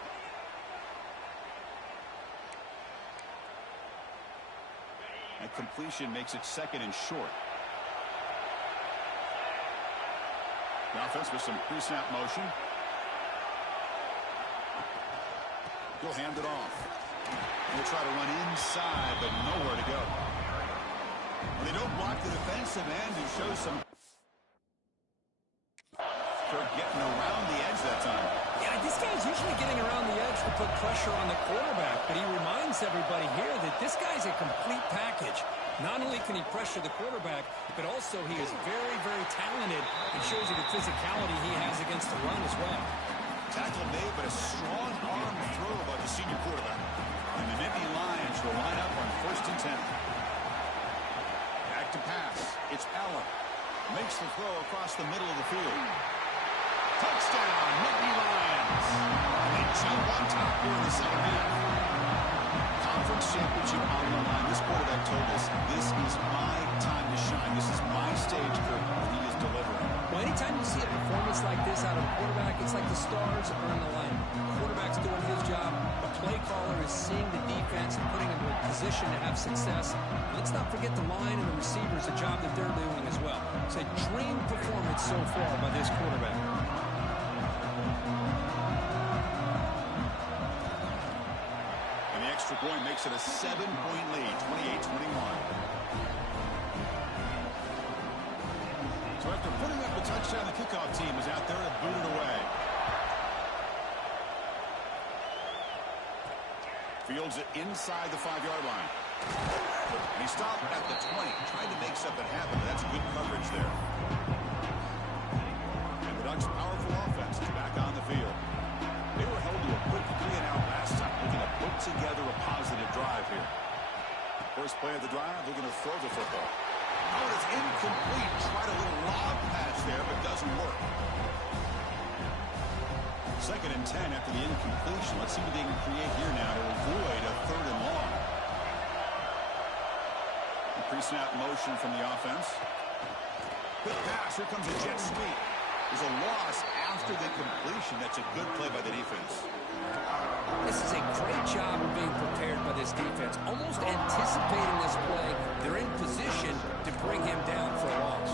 And completion makes it second and short. The offense with some pre-snap motion. He'll hand it off. He'll try to run inside, but nowhere to go. They don't block the defensive end, who shows some for getting around the edge that time. Yeah, this guy's usually getting around the edge to put pressure on the quarterback, but he reminds everybody here that this guy's a complete package. Not only can he pressure the quarterback, but also he is very, very talented and shows you the physicality he has against the run as well. Tackle made, but a strong arm throw by the senior quarterback. And the Nittany Lions will line up on 1st and 10. To pass. It's Allen. Makes the throw across the middle of the field. Touchdown, Nittany Lions. And they jump on top here in the second half. Conference championship on the line. This quarterback told us, this is my time to shine. This is my stage curve, and he is delivering. Well, anytime you see a performance like this out of a quarterback, it's like the stars are in the line. The quarterback's doing his job. The play caller is seeing the defense and putting them in a position to have success. Let's not forget the line and the receivers, a job that they're doing as well. It's a dream performance so far by this quarterback. And the extra point makes it a 7-point lead, 28-21. So after putting up a touchdown, the kickoff team is out there to boot it away. Fields it inside the 5-yard line. And he stopped at the 20, tried to make something happen, but that's good coverage there. And the Ducks' powerful offense is back on the field. They were held to a quick 3-and-out last time, looking to put together a positive drive here. First play of the drive, they're going to throw the football. Oh, it's incomplete. Tried a little lob pass there, but doesn't work. 2nd and 10 after the incompletion. Let's see what they can create here now to avoid a 3rd and long. A pre-snap motion from the offense. Good pass. Here comes a jet sweep. There's a loss after the completion. That's a good play by the defense. This is a great job of being prepared by this defense. Almost anticipating this play. They're in position to bring him down for a loss.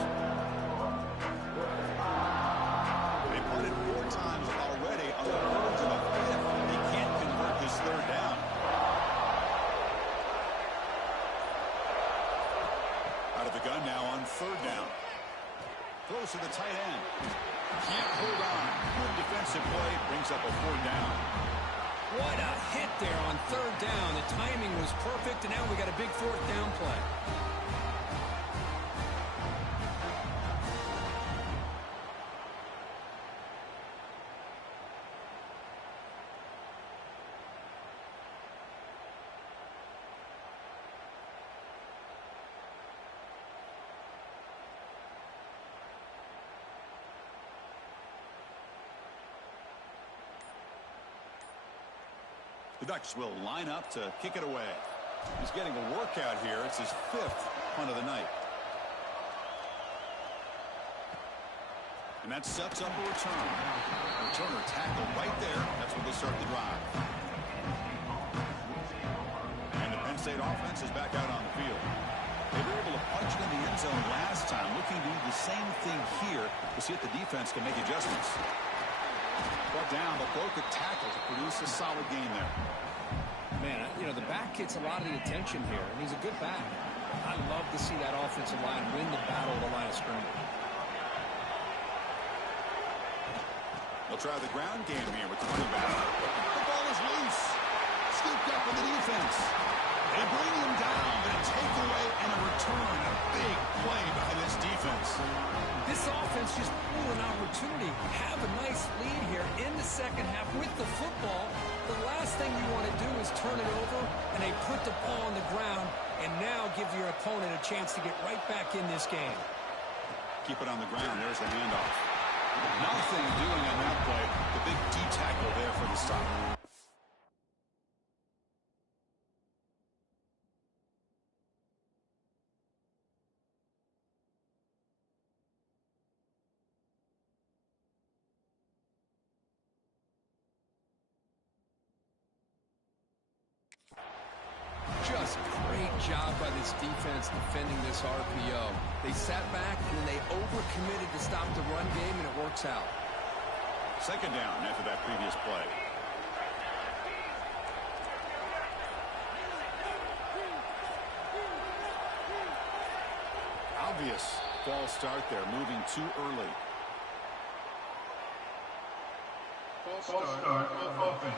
They punted 4 times already on the verge of a 5th. They can't convert this 3rd down. Out of the gun now on 3rd down. Throws to the tight end. Can't hold on. Good defensive play. Brings up a 4th down. What a hit there on 3rd down. The timing was perfect, and now we got a big 4th down play. The Ducks will line up to kick it away. He's getting a workout here. It's his 5th punt of the night. And that sets up a return. Returner tackle right there. That's where they start the drive. And the Penn State offense is back out on the field. They were able to punch it in the end zone last time. Looking to do the same thing here to see if the defense can make adjustments. Brought down, but broke a tackle to produce a solid game there. Man, you know, the back gets a lot of the attention here, and he's a good back. I love to see that offensive line win the battle of the line of scrimmage. They'll try the ground game here with the running back. The ball is loose. Scooped up in the defense. They bring him down, but a takeaway and a return. A big play by this defense. This offense just blew an opportunity. Have a nice lead here in the 2nd half with the football. The last thing you want to do is turn it over, and they put the ball on the ground and now give your opponent a chance to get right back in this game. Keep it on the ground. There's the handoff. Nothing doing on that play. The big D tackle there for the stop. Just great job by this defense defending this RPO. They sat back and then they overcommitted to stop the run game, and it works out. 2nd down after that previous play. Obvious false start there, moving too early. False start, offense.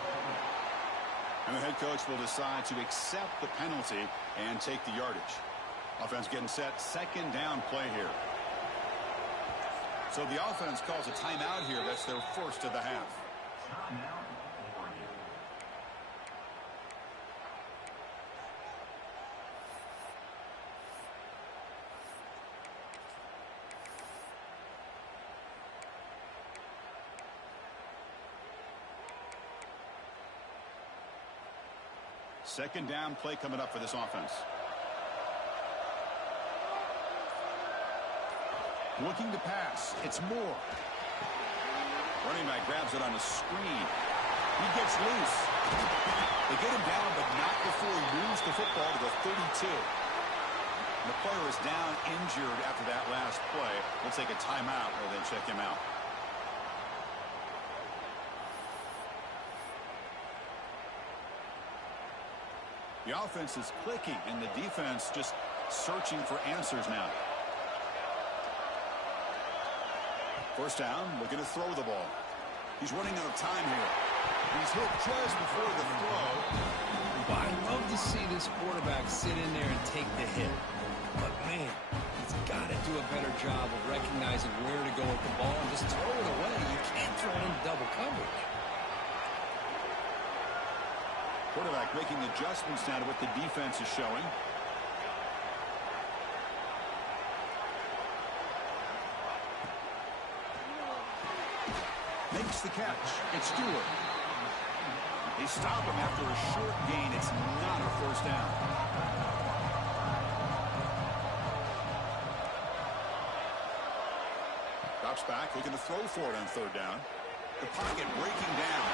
And the head coach will decide to accept the penalty and take the yardage. Offense getting set. 2nd down play here. So the offense calls a timeout here. That's their 1st of the half. Second down play coming up for this offense. Looking to pass. It's Moore. Running back grabs it on a screen. He gets loose. They get him down, but not before he moves the football to the 32. And the player is down injured after that last play. We'll take a timeout and then check him out. The offense is clicking, and the defense just searching for answers now. 1st down, looking to throw the ball. He's running out of time here. He's hit just before the throw. Well, I love to see this quarterback sit in there and take the hit. But, man, he's got to do a better job of recognizing where to go with the ball and just throw it away. You can't throw it into double coverage. Quarterback making adjustments now to what the defense is showing. makes the catch. It's Stewart. They stop him after a short gain. It's not a first down. Drops back, looking to throw for it on third down. The pocket breaking down.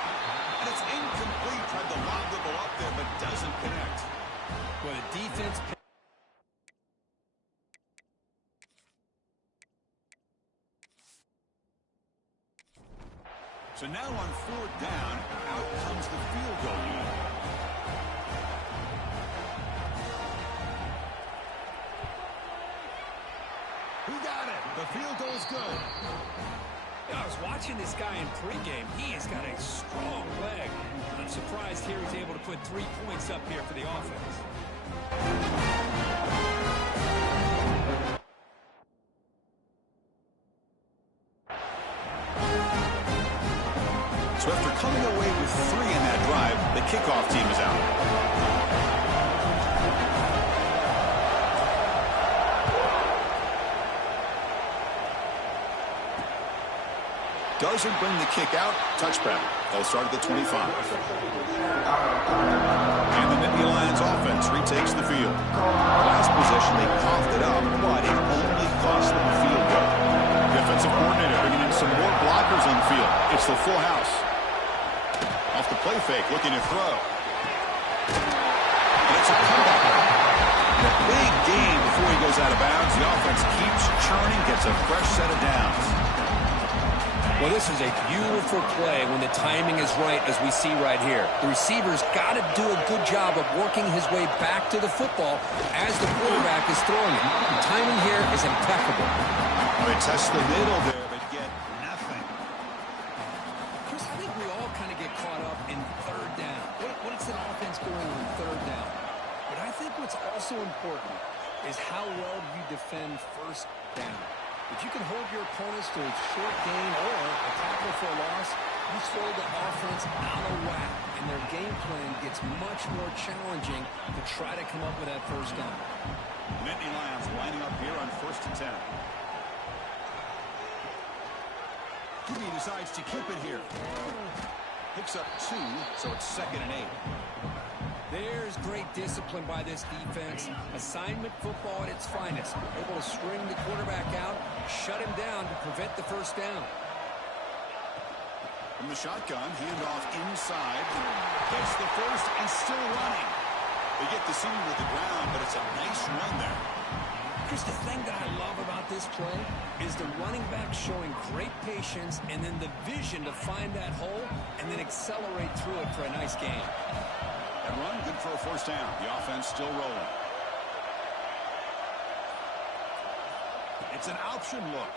And it's incomplete. Tried to lob the ball up there, but doesn't connect. Well, the defense... So now on fourth down, out comes the field goal unit. Who got it? The field goal's good. I was watching this guy in pregame. He has got a strong leg. I'm surprised here he's able to put 3 points up here for the offense. So after coming away with 3 in that drive, the kickoff team is out. Doesn't bring the kick out. Touchback. They'll start at the 25. And the Nittany Lions offense retakes the field. Last possession, they coughed it up, but it only cost them a field goal. Defensive coordinator bringing in some more blockers on the field. It's the full house. Off the play fake, looking to throw. And it's a comeback. And a big gain before he goes out of bounds. The offense keeps churning, gets a fresh set of downs. Well, this is a beautiful play when the timing is right, as we see right here. The receiver's got to do a good job of working his way back to the football as the quarterback is throwing it. The timing here is impeccable. Well, they test the middle there, but get nothing. Chris, I think we all kind of get caught up in third down. What is an offense going on third down? But I think what's also important is how well you defend first down. If you can hold your opponents to a short gain or a tackle for a loss, you throw the offense out of whack, and their game plan gets much more challenging to try to come up with that first down. Nittany Lions lining up here on 1st and 10. He decides to keep it here. Picks up 2, so it's 2nd and 8. There's great discipline by this defense. Assignment football at its finest. Able to string the quarterback out, shut him down to prevent the first down. From the shotgun, handoff inside. Gets the first and still running. They get the senior with the ground, but it's a nice run there. Chris, the thing that I love about this play is the running back showing great patience and then the vision to find that hole and then accelerate through it for a nice gain. That run, good for a first down. The offense still rolling. It's an option look.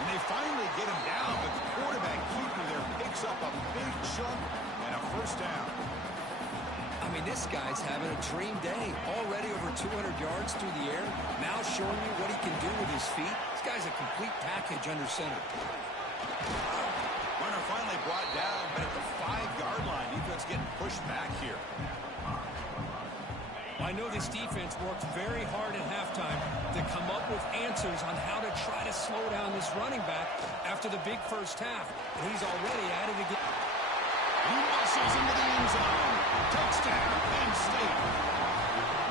And they finally get him down, but the quarterback keeper there picks up a big chunk and a first down. I mean, this guy's having a dream day. Already over 200 yards through the air. Now showing you what he can do with his feet. This guy's a complete package under center. Runner finally brought down, but at the 5-yard line, defense getting pushed back here. I know this defense worked very hard at halftime to come up with answers on how to try to slow down this running back after the big first half. And he's already at it again. He muscles into the end zone. Touchdown, Penn State.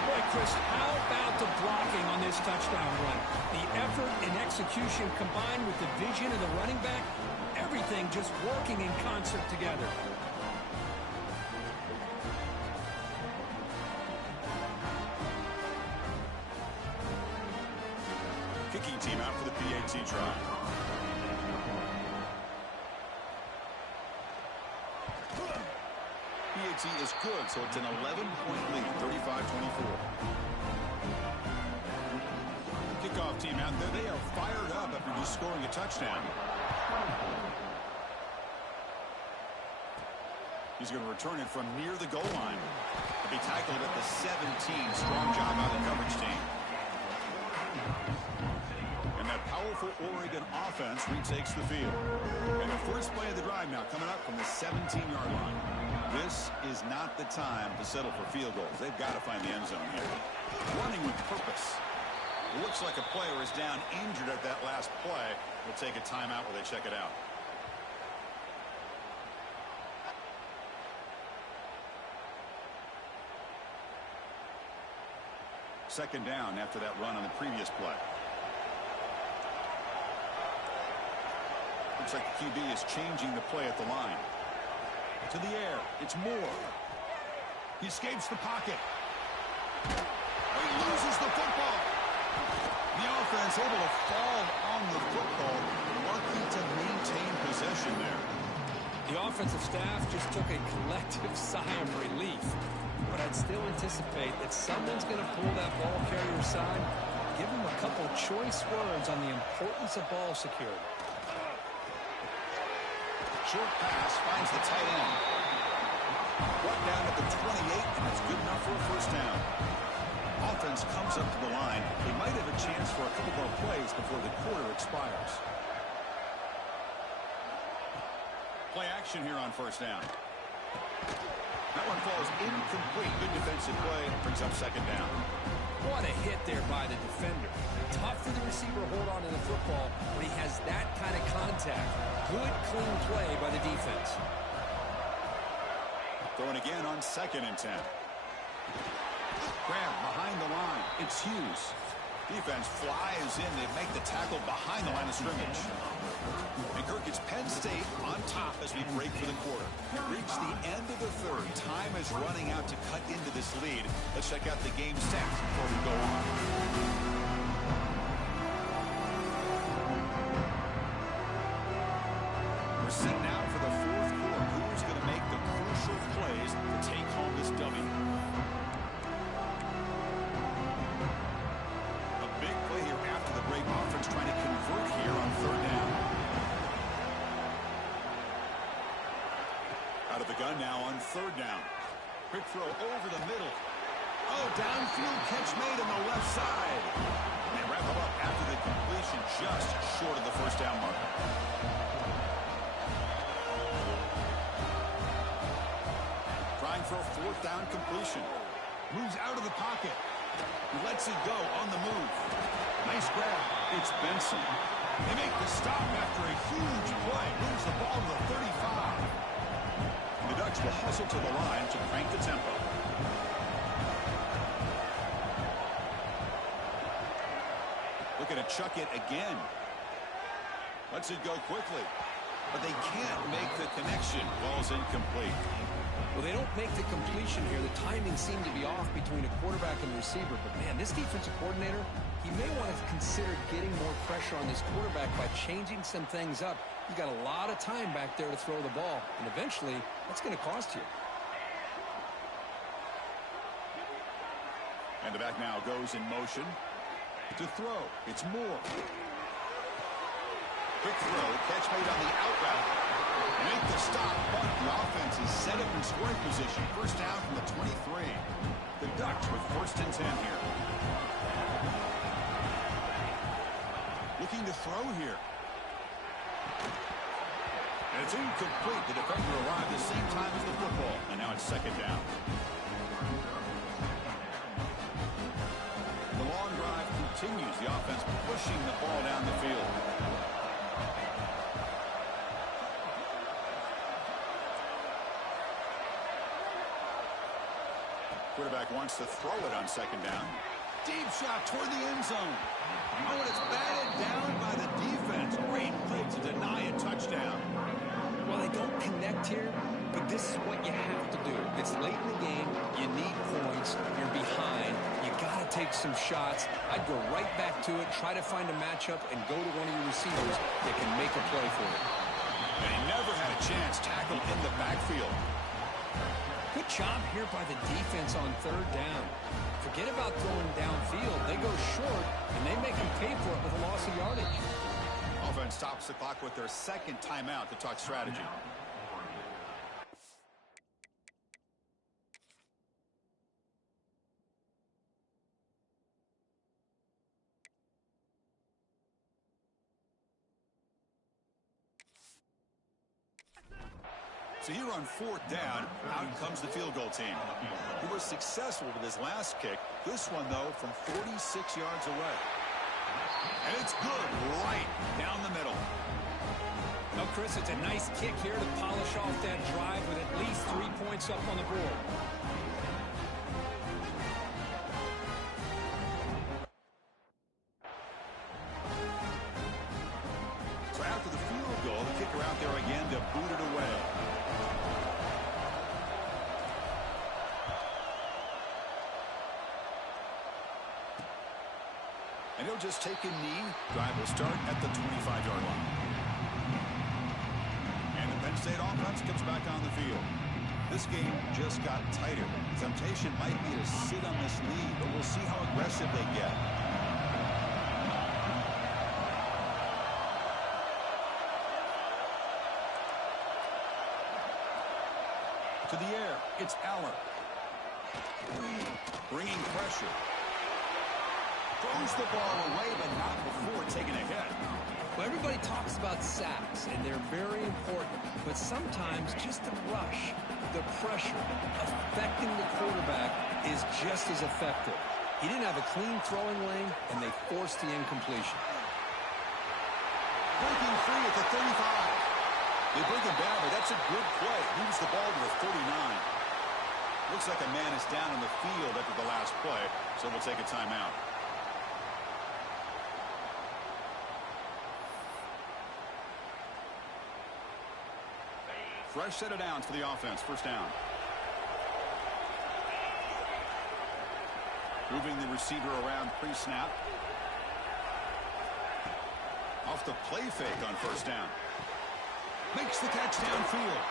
Boy, Chris, how about the blocking on this touchdown run? The effort and execution combined with the vision of the running back, everything just working in concert together. Kicking team out for the PAT try. PAT is good, so it's an 11-point lead, 35-24. Kickoff team out there, they are fired up after just scoring a touchdown. He's going to return it from near the goal line. He'll be tackled at the 17. Strong job by the coverage team. And that powerful Oregon offense retakes the field. And the first play of the drive now coming up from the 17-yard line. This is not the time to settle for field goals. They've got to find the end zone here. Running with purpose. It looks like a player is down injured at that last play. We'll take a timeout while they check it out. Second down after that run on the previous play. Looks like the QB is changing the play at the line. To the air. It's Moore. He escapes the pocket. He loses the football. The offense able to fall on the football, lucky to maintain possession there. The offensive staff just took a collective sigh of relief. But I'd still anticipate that someone's going to pull that ball carrier aside, give him a couple choice words on the importance of ball security. Short pass finds the tight end. Brought down at the 28, and it's good enough for a first down. Offense comes up to the line. They might have a chance for a couple more plays before the quarter expires. Play action here on first down. That one falls incomplete. Good defensive play. Brings up second down. What a hit there by the defender. Tough for the receiver to hold on to the football when he has that kind of contact. Good, clean play by the defense. Throwing again on 2nd and 10. Grab behind the line. It's Hughes. Defense flies in. They make the tackle behind the line of scrimmage. And Kirk, it's Penn State on top as we break for the quarter. Reach the end of the third. Time is running out to cut into this lead. Let's check out the game stats before we go on. We're set now for the fourth quarter. Who's going to make the crucial plays to take home this W? A big play here after the break. Offense trying to convert here on third down. Out of the gun now on third down. Quick throw over the middle. Oh, downfield catch made on the left side. And wrap him up after the completion just short of the first down mark. Trying for a fourth down completion. Moves out of the pocket. Lets it go on the move. Nice grab. It's Benson. They make the stop after a huge play. Moves the ball to the 35. The Ducks will hustle to the line to crank the tempo. Looking to chuck it again. Lets it go quickly. But they can't make the connection. Ball's incomplete. Well, they don't make the completion here. The timing seemed to be off between a quarterback and the receiver. But, man, this defensive coordinator, he may want to consider getting more pressure on this quarterback by changing some things up. You've got a lot of time back there to throw the ball. And eventually, that's going to cost you. And the back now goes in motion. To throw. It's Moore. Quick throw. Catch made on the out route. Make the stop, but the offense is set up in scoring position. First down from the 23. The Ducks with 1st and 10 here. Looking to throw here. And it's incomplete. The defender arrived the same time as the football. And now it's second down. The long drive continues. The offense pushing the ball down the field. Quarterback wants to throw it on second down. Deep shot toward the end zone. Oh, and it's batted down by the defense. Great play to deny a touchdown. Well, they don't connect here, but this is what you have to do. It's late in the game. You need points. You're behind. You got to take some shots. I'd go right back to it, try to find a matchup, and go to one of your receivers that can make a play for it. And he never had a chance. Tackled in the backfield. Good job here by the defense on third down. Forget about throwing downfield. They go short, and they make them pay for it with a loss of yardage. Offense stops the clock with their second timeout to talk strategy. So here on fourth down, out comes the field goal team. He was successful with his last kick. This one, though, from 46 yards away. And it's good right down the middle. Well, Chris, it's a nice kick here to polish off that drive with at least 3 points up on the board. So after the field goal, the kicker out there again to boot it away. And he'll just take a knee. Drive will start at the 25-yard line. And the Penn State offense comes back on the field. This game just got tighter. The temptation might be to sit on this lead, but we'll see how aggressive they get. To the air, it's Aller. Bringing pressure. Throws the ball away, but not before taking a hit. Well, everybody talks about sacks, and they're very important. But sometimes just the rush, the pressure, affecting the quarterback is just as effective. He didn't have a clean throwing lane, and they forced the incompletion. Breaking free at the 35. They bring him down, but that's a good play. Moves the ball to the 39. Looks like a man is down on the field after the last play, so we'll take a timeout. Fresh set of downs for the offense. First down. Moving the receiver around pre-snap. Off the play fake on first down. Makes the catch downfield.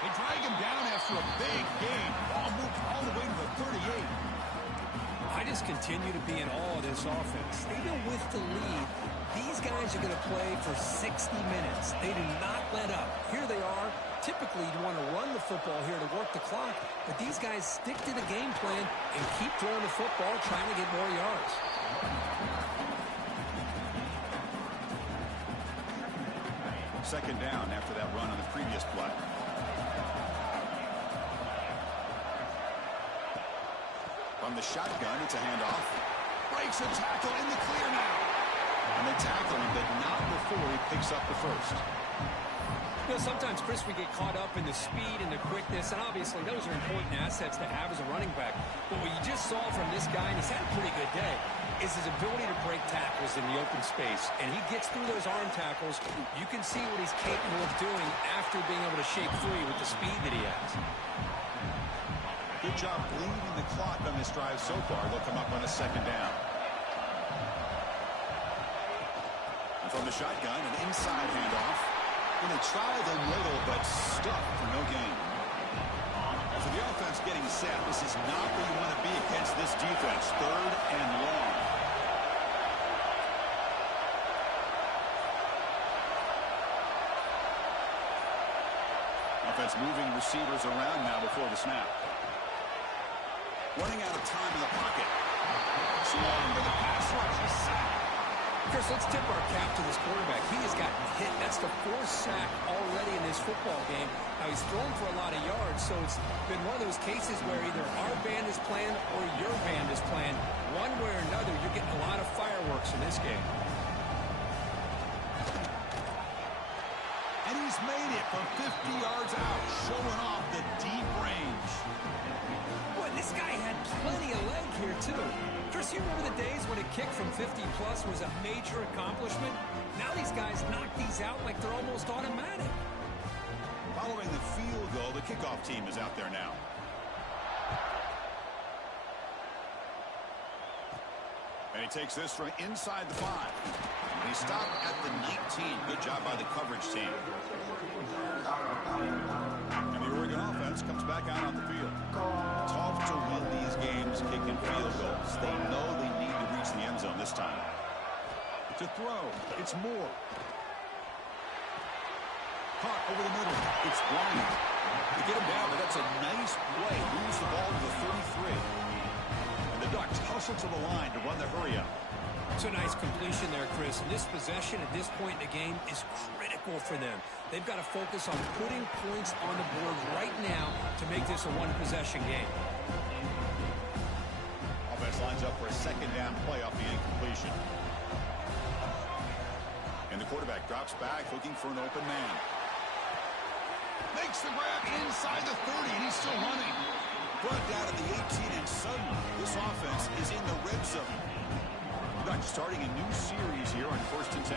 They drag him down after a big gain. Ball moves all the way to the 38. I just continue to be in awe of this offense. Even with the lead, these guys are going to play for 60 minutes. They do not let up. Here they are. Typically, you want to run the football here to work the clock, but these guys stick to the game plan and keep throwing the football, trying to get more yards. Second down after that run on the previous play. From the shotgun, it's a handoff. Breaks a tackle in the clear now. And they tackle him, but not before he picks up the first. You know, sometimes, Chris, we get caught up in the speed and the quickness, and obviously those are important assets to have as a running back. But what you just saw from this guy, and he's had a pretty good day, is his ability to break tackles in the open space. And he gets through those arm tackles. You can see what he's capable of doing after being able to shake free with the speed that he has. Good job bleeding the clock on this drive so far. They'll come up on a second down. And from the shotgun, an inside handoff. Going to try the middle, but stuck for no gain. And for the offense getting set, this is not where you want to be against this defense. Third and long. Offense moving receivers around now before the snap. Running out of time in the pocket. Swung with the pass rush. The sack. Chris, let's tip our cap to this quarterback. He has gotten hit. That's the fourth sack already in this football game. Now, he's thrown for a lot of yards, so it's been one of those cases where either our band is playing or your band is playing. One way or another, you're getting a lot of fireworks in this game. And he's made it from 50 yards out, showing off the deep range. Boy, this guy had plenty of leg here, too. Chris, you remember the days when a kick from 50-plus was a major accomplishment? Now these guys knock these out like they're almost automatic. Following the field goal, the kickoff team is out there now. And he takes this from inside the 5. And he stopped at the 19. Good job by the coverage team. And the Oregon offense comes back out on the field. Tough to win these games kicking field goals. They know they need to reach the end zone this time. To throw, it's Moore. Caught over the middle. It's Bryant. To get him down, but that's a nice play. Moves the ball to the 33. And the Ducks hustle to the line to run the hurry up. It's a nice completion there, Chris. And this possession at this point in the game is critical for them. They've got to focus on putting points on the board right now to make this a one-possession game. Offense lines up for a second down play off the incompletion. And the quarterback drops back, looking for an open man. Makes the grab inside the 30, and he's still running. Brought down at the 18, and suddenly this offense is in the red zone. Right, starting a new series here on 1st and 10.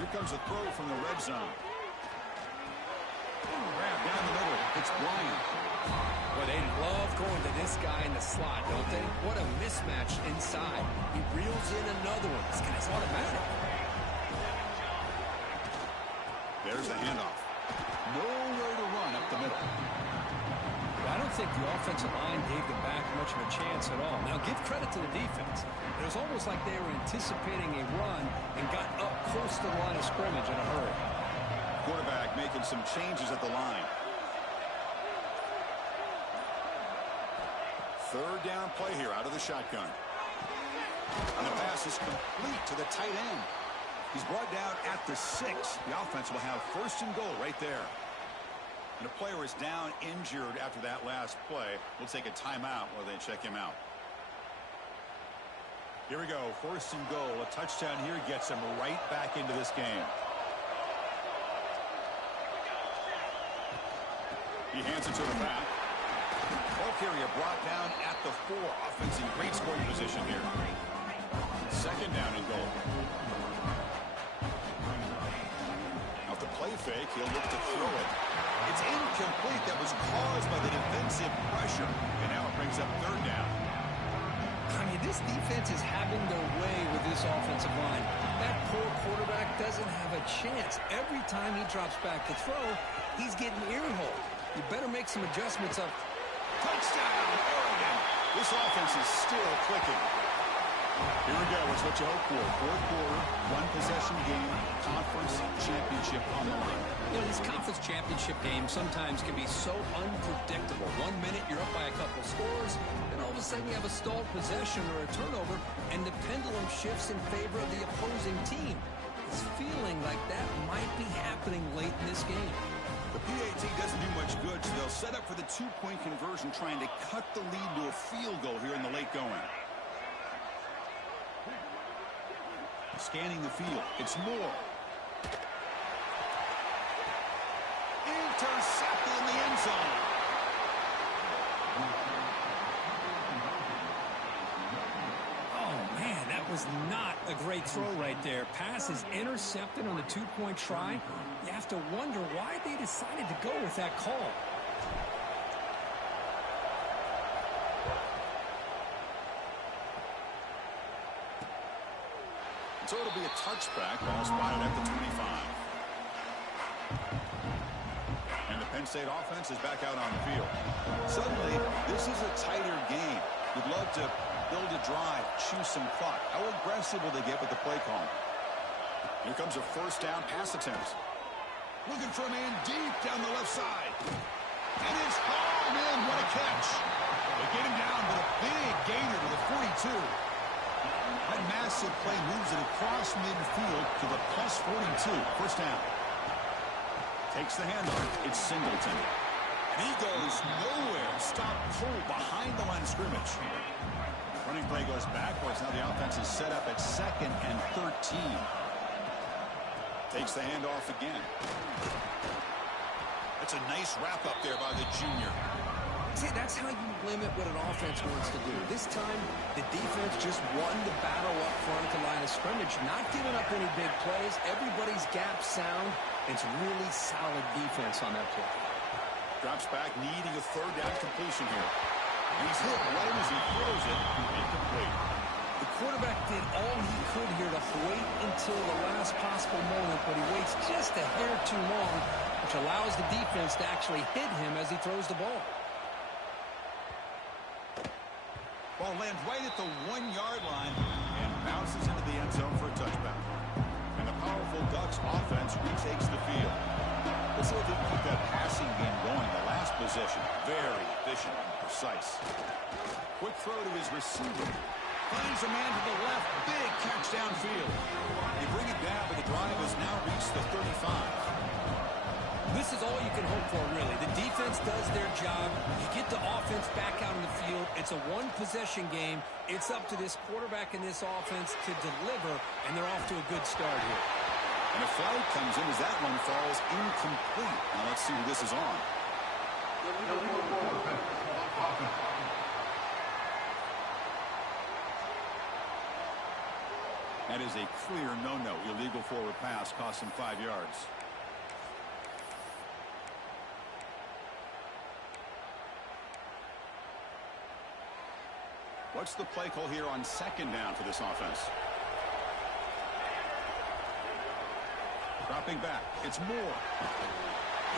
Here comes a throw from the red zone. Grab down the middle. It's Bryant. Well, they love going to this guy in the slot, don't they? What a mismatch inside. He reels in another one. This guy's automatic. There's the handoff. Nowhere to run up the middle. I don't think the offensive line gave the back much of a chance at all. Now, give credit to the defense. It was almost like they were anticipating a run and got up close to the line of scrimmage in a hurry. Quarterback making some changes at the line. Third down play here out of the shotgun. And the pass is complete to the tight end. He's brought down at the 6. The offense will have 1st and goal right there. And the player is down injured after that last play. We'll take a timeout while they check him out. Here we go. 1st and goal. A touchdown here gets him right back into this game. He hands it to the back. Ball carrier brought down at the 4. Offense in great scoring position here. 2nd down and goal. Off the play fake, he'll look to throw it. It's incomplete. That was caused by the defensive pressure. And now it brings up 3rd down. I mean, this defense is having their way with this offensive line. That poor quarterback doesn't have a chance. Every time he drops back to throw, he's getting ear-holed. You better make some adjustments up. Touchdown, Oregon. This offense is still clicking. Here we go. It's what you hope for. 4th quarter, 1-possession game, conference championship on the line. You know, these conference championship games sometimes can be so unpredictable. 1 minute you're up by a couple scores, then all of a sudden you have a stalled possession or a turnover, and the pendulum shifts in favor of the opposing team. It's feeling like that might be happening late in this game. The PAT doesn't do much good, so they'll set up for the 2-point conversion, trying to cut the lead to a field goal here in the late going. Scanning the field. It's Moore. Intercepted in the end zone. Oh, man, that was not a great throw right there. Pass is intercepted on the 2-point try. You have to wonder why they decided to go with that call. So it'll be a touchback. Ball spotted at the 25. And the Penn State offense is back out on the field. Suddenly, this is a tighter game. We'd love to build a drive, choose some clock. How aggressive will they get with the play call? Here comes a 1st down pass attempt. Looking for a man deep down the left side. And it's hauled in. What a catch. They get him down, but a big gainer to the 42. That massive play moves it across midfield to the +42. 1st down. Takes the handoff. It's Singleton. And he goes nowhere. Stop cold behind the line of scrimmage. Running play goes backwards. Now the offense is set up at 2nd and 13. Takes the handoff again. That's a nice wrap up there by the junior. See, that's how you limit what an offense wants to do. This time, the defense just won the battle up front at the line of scrimmage, not giving up any big plays. Everybody's gap sound. It's really solid defense on that play. Drops back, needing a 3rd down completion here. And he's hit right as he throws it. Incomplete. The quarterback did all he could here to wait until the last possible moment, but he waits just a hair too long, which allows the defense to actually hit him as he throws the ball. Ball lands right at the 1-yard line and bounces into the end zone for a touchback. And the powerful Ducks offense retakes the field. Let's see if they can keep that passing game going. The last possession, very efficient and precise. Quick throw to his receiver. Finds a man to the left. Big catch downfield. They bring it down, but the drive has now reached the 35. This this is all you can hope for, really. The defense does their job. You get the offense back out on the field. It's a one-possession game. It's up to this quarterback and this offense to deliver, and they're off to a good start here. And a flag comes in as that one falls incomplete. Now let's see who this is on. That is a clear no-no. Illegal forward pass cost him 5 yards. What's the play call here on second down for this offense? Dropping back. It's Moore.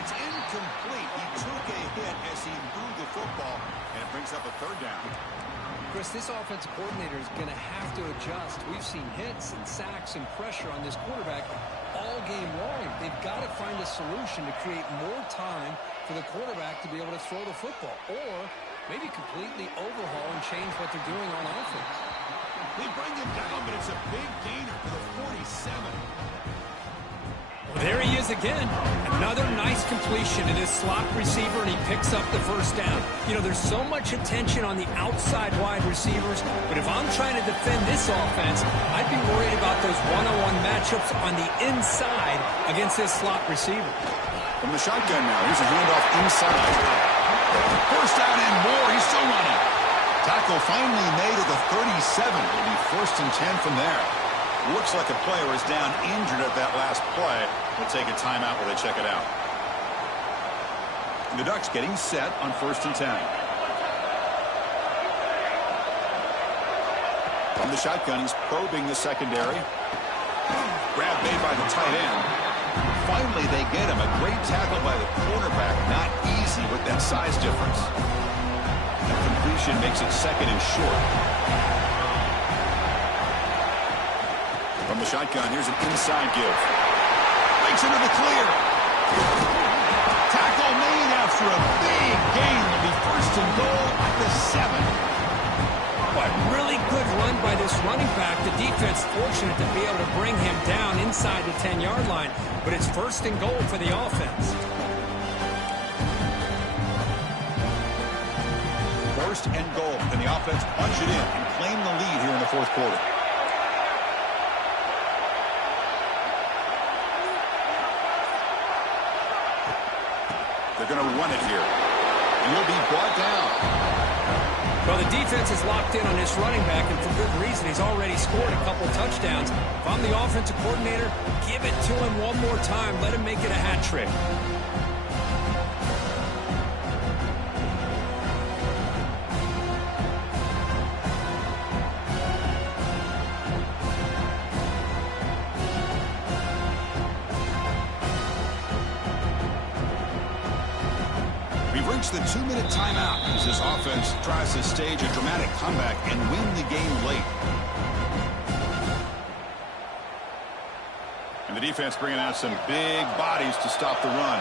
It's incomplete. He took a hit as he threw the football, and it brings up a third down. Chris, this offensive coordinator is going to have to adjust. We've seen hits and sacks and pressure on this quarterback all game long. They've got to find a solution to create more time for the quarterback to be able to throw the football, or maybe completely overhaul and change what they're doing on offense. They bring him down, but it's a big gainer for the 47. Well, there he is again. Another nice completion to this slot receiver, and he picks up the first down. You know, there's so much attention on the outside wide receivers, but if I'm trying to defend this offense, I'd be worried about those one-on-one matchups on the inside against this slot receiver. From the shotgun now, here's a handoff inside. First down and more. He's still running. Tackle finally made at the 37. It'll be 1st and 10 from there. Looks like a player is down injured at that last play. We'll take a timeout while they check it out. The Ducks getting set on 1st and 10. From the shotgun, he's probing the secondary. Grab made by the tight end. Finally, they get him. A great tackle by the cornerback. Not easy with that size difference. The completion makes it 2nd and short. From the shotgun, here's an inside give. Breaks into the clear. Tackle made after a big gain. Will be 1st and goal at the 7. What really good run by this running back. The defense fortunate to be able to bring him down inside the 10-yard line, but it's 1st and goal for the offense. 1st and goal, and the offense punch it in and claim the lead here in the 4th quarter. They're going to run it here, and he'll be brought down. Well, the defense is locked in on this running back, and for good reason. He's already scored a couple touchdowns. If I'm the offensive coordinator, give it to him one more time. Let him make it a hat trick. The 2-minute timeout as this offense tries to stage a dramatic comeback and win the game late. And the defense bringing out some big bodies to stop the run.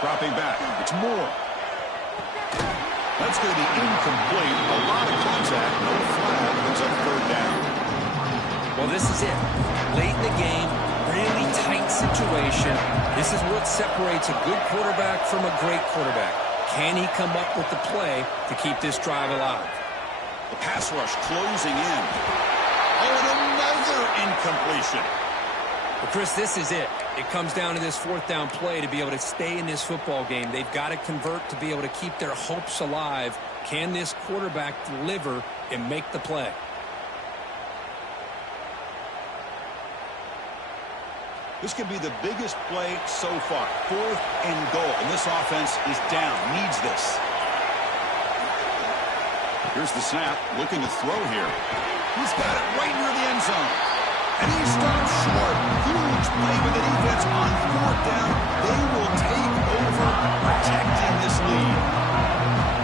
Dropping back. It's Moore. That's going to be incomplete. A lot of contact. No flag. Brings up 3rd down. Well, this is it. Late in the game. Really tight situation. This is what separates a good quarterback from a great quarterback. Can he come up with the play to keep this drive alive? The pass rush closing in. Oh, and another incompletion. Well, Chris, this is it. It comes down to this 4th down play to be able to stay in this football game. They've got to convert to be able to keep their hopes alive. Can this quarterback deliver and make the play? This could be the biggest play so far. 4th and goal. And this offense is down. Needs this. Here's the snap. Looking to throw here. He's got it right near the end zone. And he stops short. Huge play with the defense on 4th down. They will take over protecting this lead.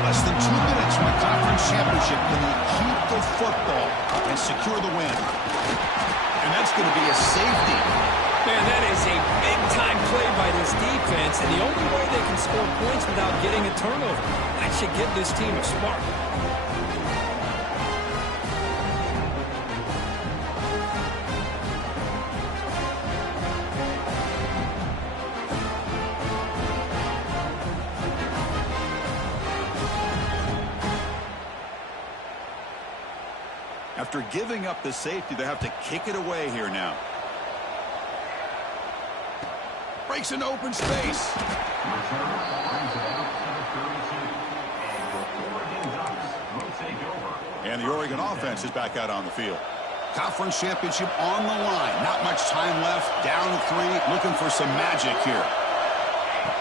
Less than 2 minutes from a conference championship. Can they keep the football and secure the win? And that's going to be a safety. Man, that is a big-time play by this defense, and the only way they can score points without getting a turnover. That should give this team a spark. After giving up the safety, they have to kick it away here now. Breaks an open space. And the Oregon offense is back out on the field. Conference championship on the line. Not much time left. Down 3. Looking for some magic here.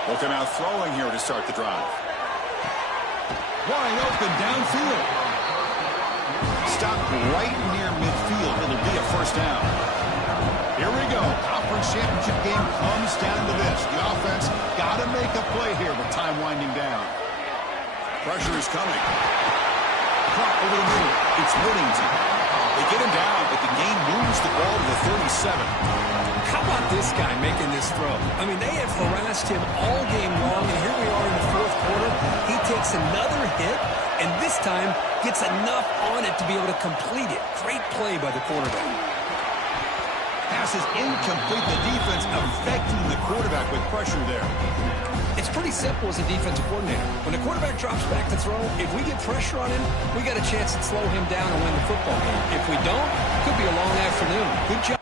Looking out throwing here to start the drive. Wide open downfield. Stopped right near midfield. It'll be a first down. Here we go. Conference championship game comes down to this. The offense got to make a play here with time winding down. Pressure is coming. Clock over the middle. It's Whittington. They get him down, but the game moves the ball to the 37. How about this guy making this throw? I mean, they have harassed him all game long, and here we are in the fourth quarter. He takes another hit, and this time gets enough on it to be able to complete it. Great play by the quarterback. Pass is incomplete. The defense affecting the quarterback with pressure there. It's pretty simple as a defensive coordinator. When the quarterback drops back to throw, if we get pressure on him, we got a chance to slow him down and win the football game. If we don't, it could be a long afternoon. Good job.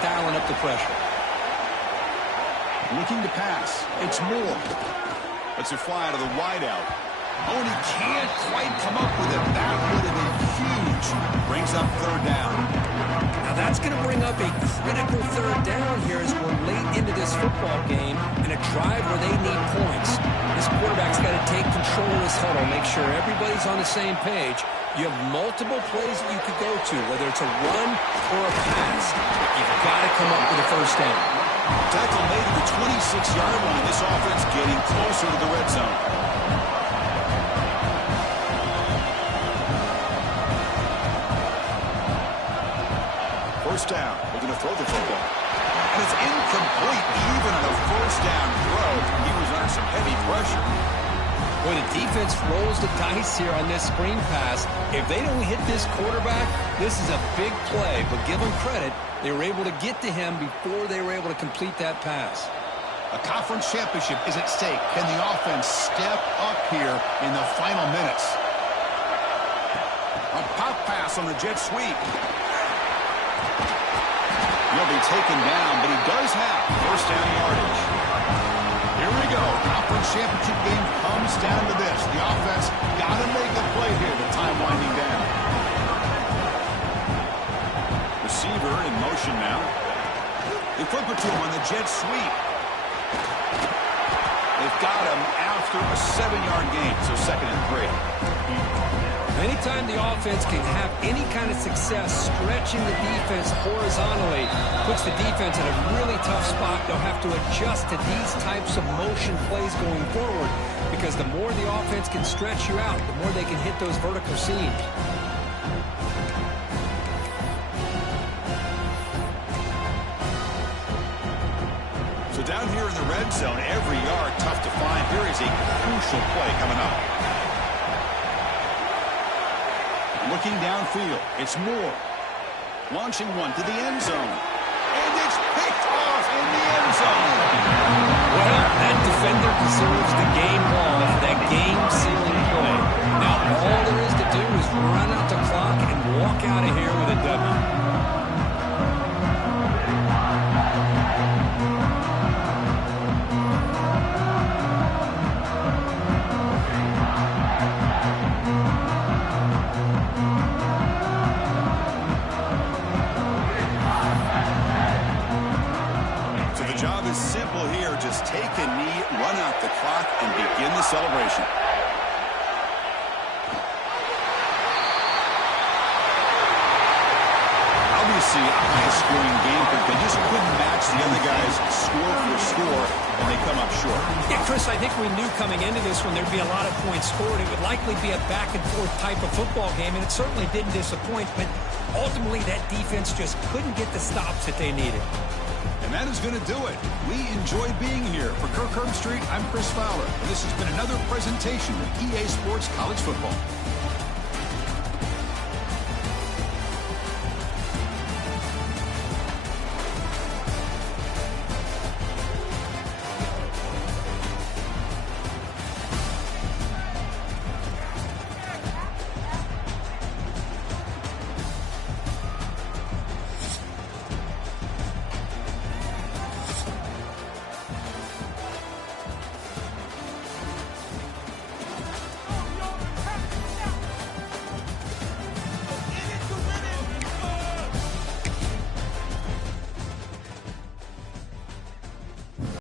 Dialing up the pressure. Looking to pass. It's Moore. Lets it fly out of the wideout. Oh, and he can't quite come up with it. That would have been huge. Brings up third down. Now that's going to bring up a critical third down here as we're late into this football game in a drive where they need points. This quarterback's got to take control of this huddle, make sure everybody's on the same page. You have multiple plays that you could go to, whether it's a run or a pass. You've got to come up with a first down. Tackle made at the 26-yard line. This offense getting closer to the red zone. First down. We're going to throw the football. And it's incomplete. Even on a first down throw, he was under some heavy pressure. Boy, the defense rolls the dice here on this screen pass. If they don't hit this quarterback, this is a big play. But give them credit, they were able to get to him before they were able to complete that pass. A conference championship is at stake. Can the offense step up here in the final minutes? A pop pass on the jet sweep. He'll be taken down, but he does have first down yardage. Here we go. Conference championship game comes down to this. The offense got to make a play here with time winding down. Receiver in motion now. They flip it to him on the jet sweep. They've got him after a 7-yard gain, so 2nd and 3. Anytime the offense can have any kind of success stretching the defense horizontally, puts the defense in a really tough spot. They'll have to adjust to these types of motion plays going forward because the more the offense can stretch you out, the more they can hit those vertical seams. So down here in the red zone, every yard tough to find. Here is a crucial play coming up. Looking downfield, it's Moore. Launching one to the end zone. And it's picked off in the end zone. Well, that defender deserves the game ball for that game-sealing play. Now, all there is to do is run out the clock and walk out of here with a W. And begin the celebration. Obviously, a high-scoring game, but they just couldn't match the other guys score for score, and they come up short. Yeah, Chris, I think we knew coming into this one there'd be a lot of points scored. It would likely be a back-and-forth type of football game, and it certainly didn't disappoint, but ultimately that defense just couldn't get the stops that they needed. And that is going to do it. We enjoyed being here. For Kirk Herbstreit, I'm Chris Fowler. And this has been another presentation of EA Sports College Football.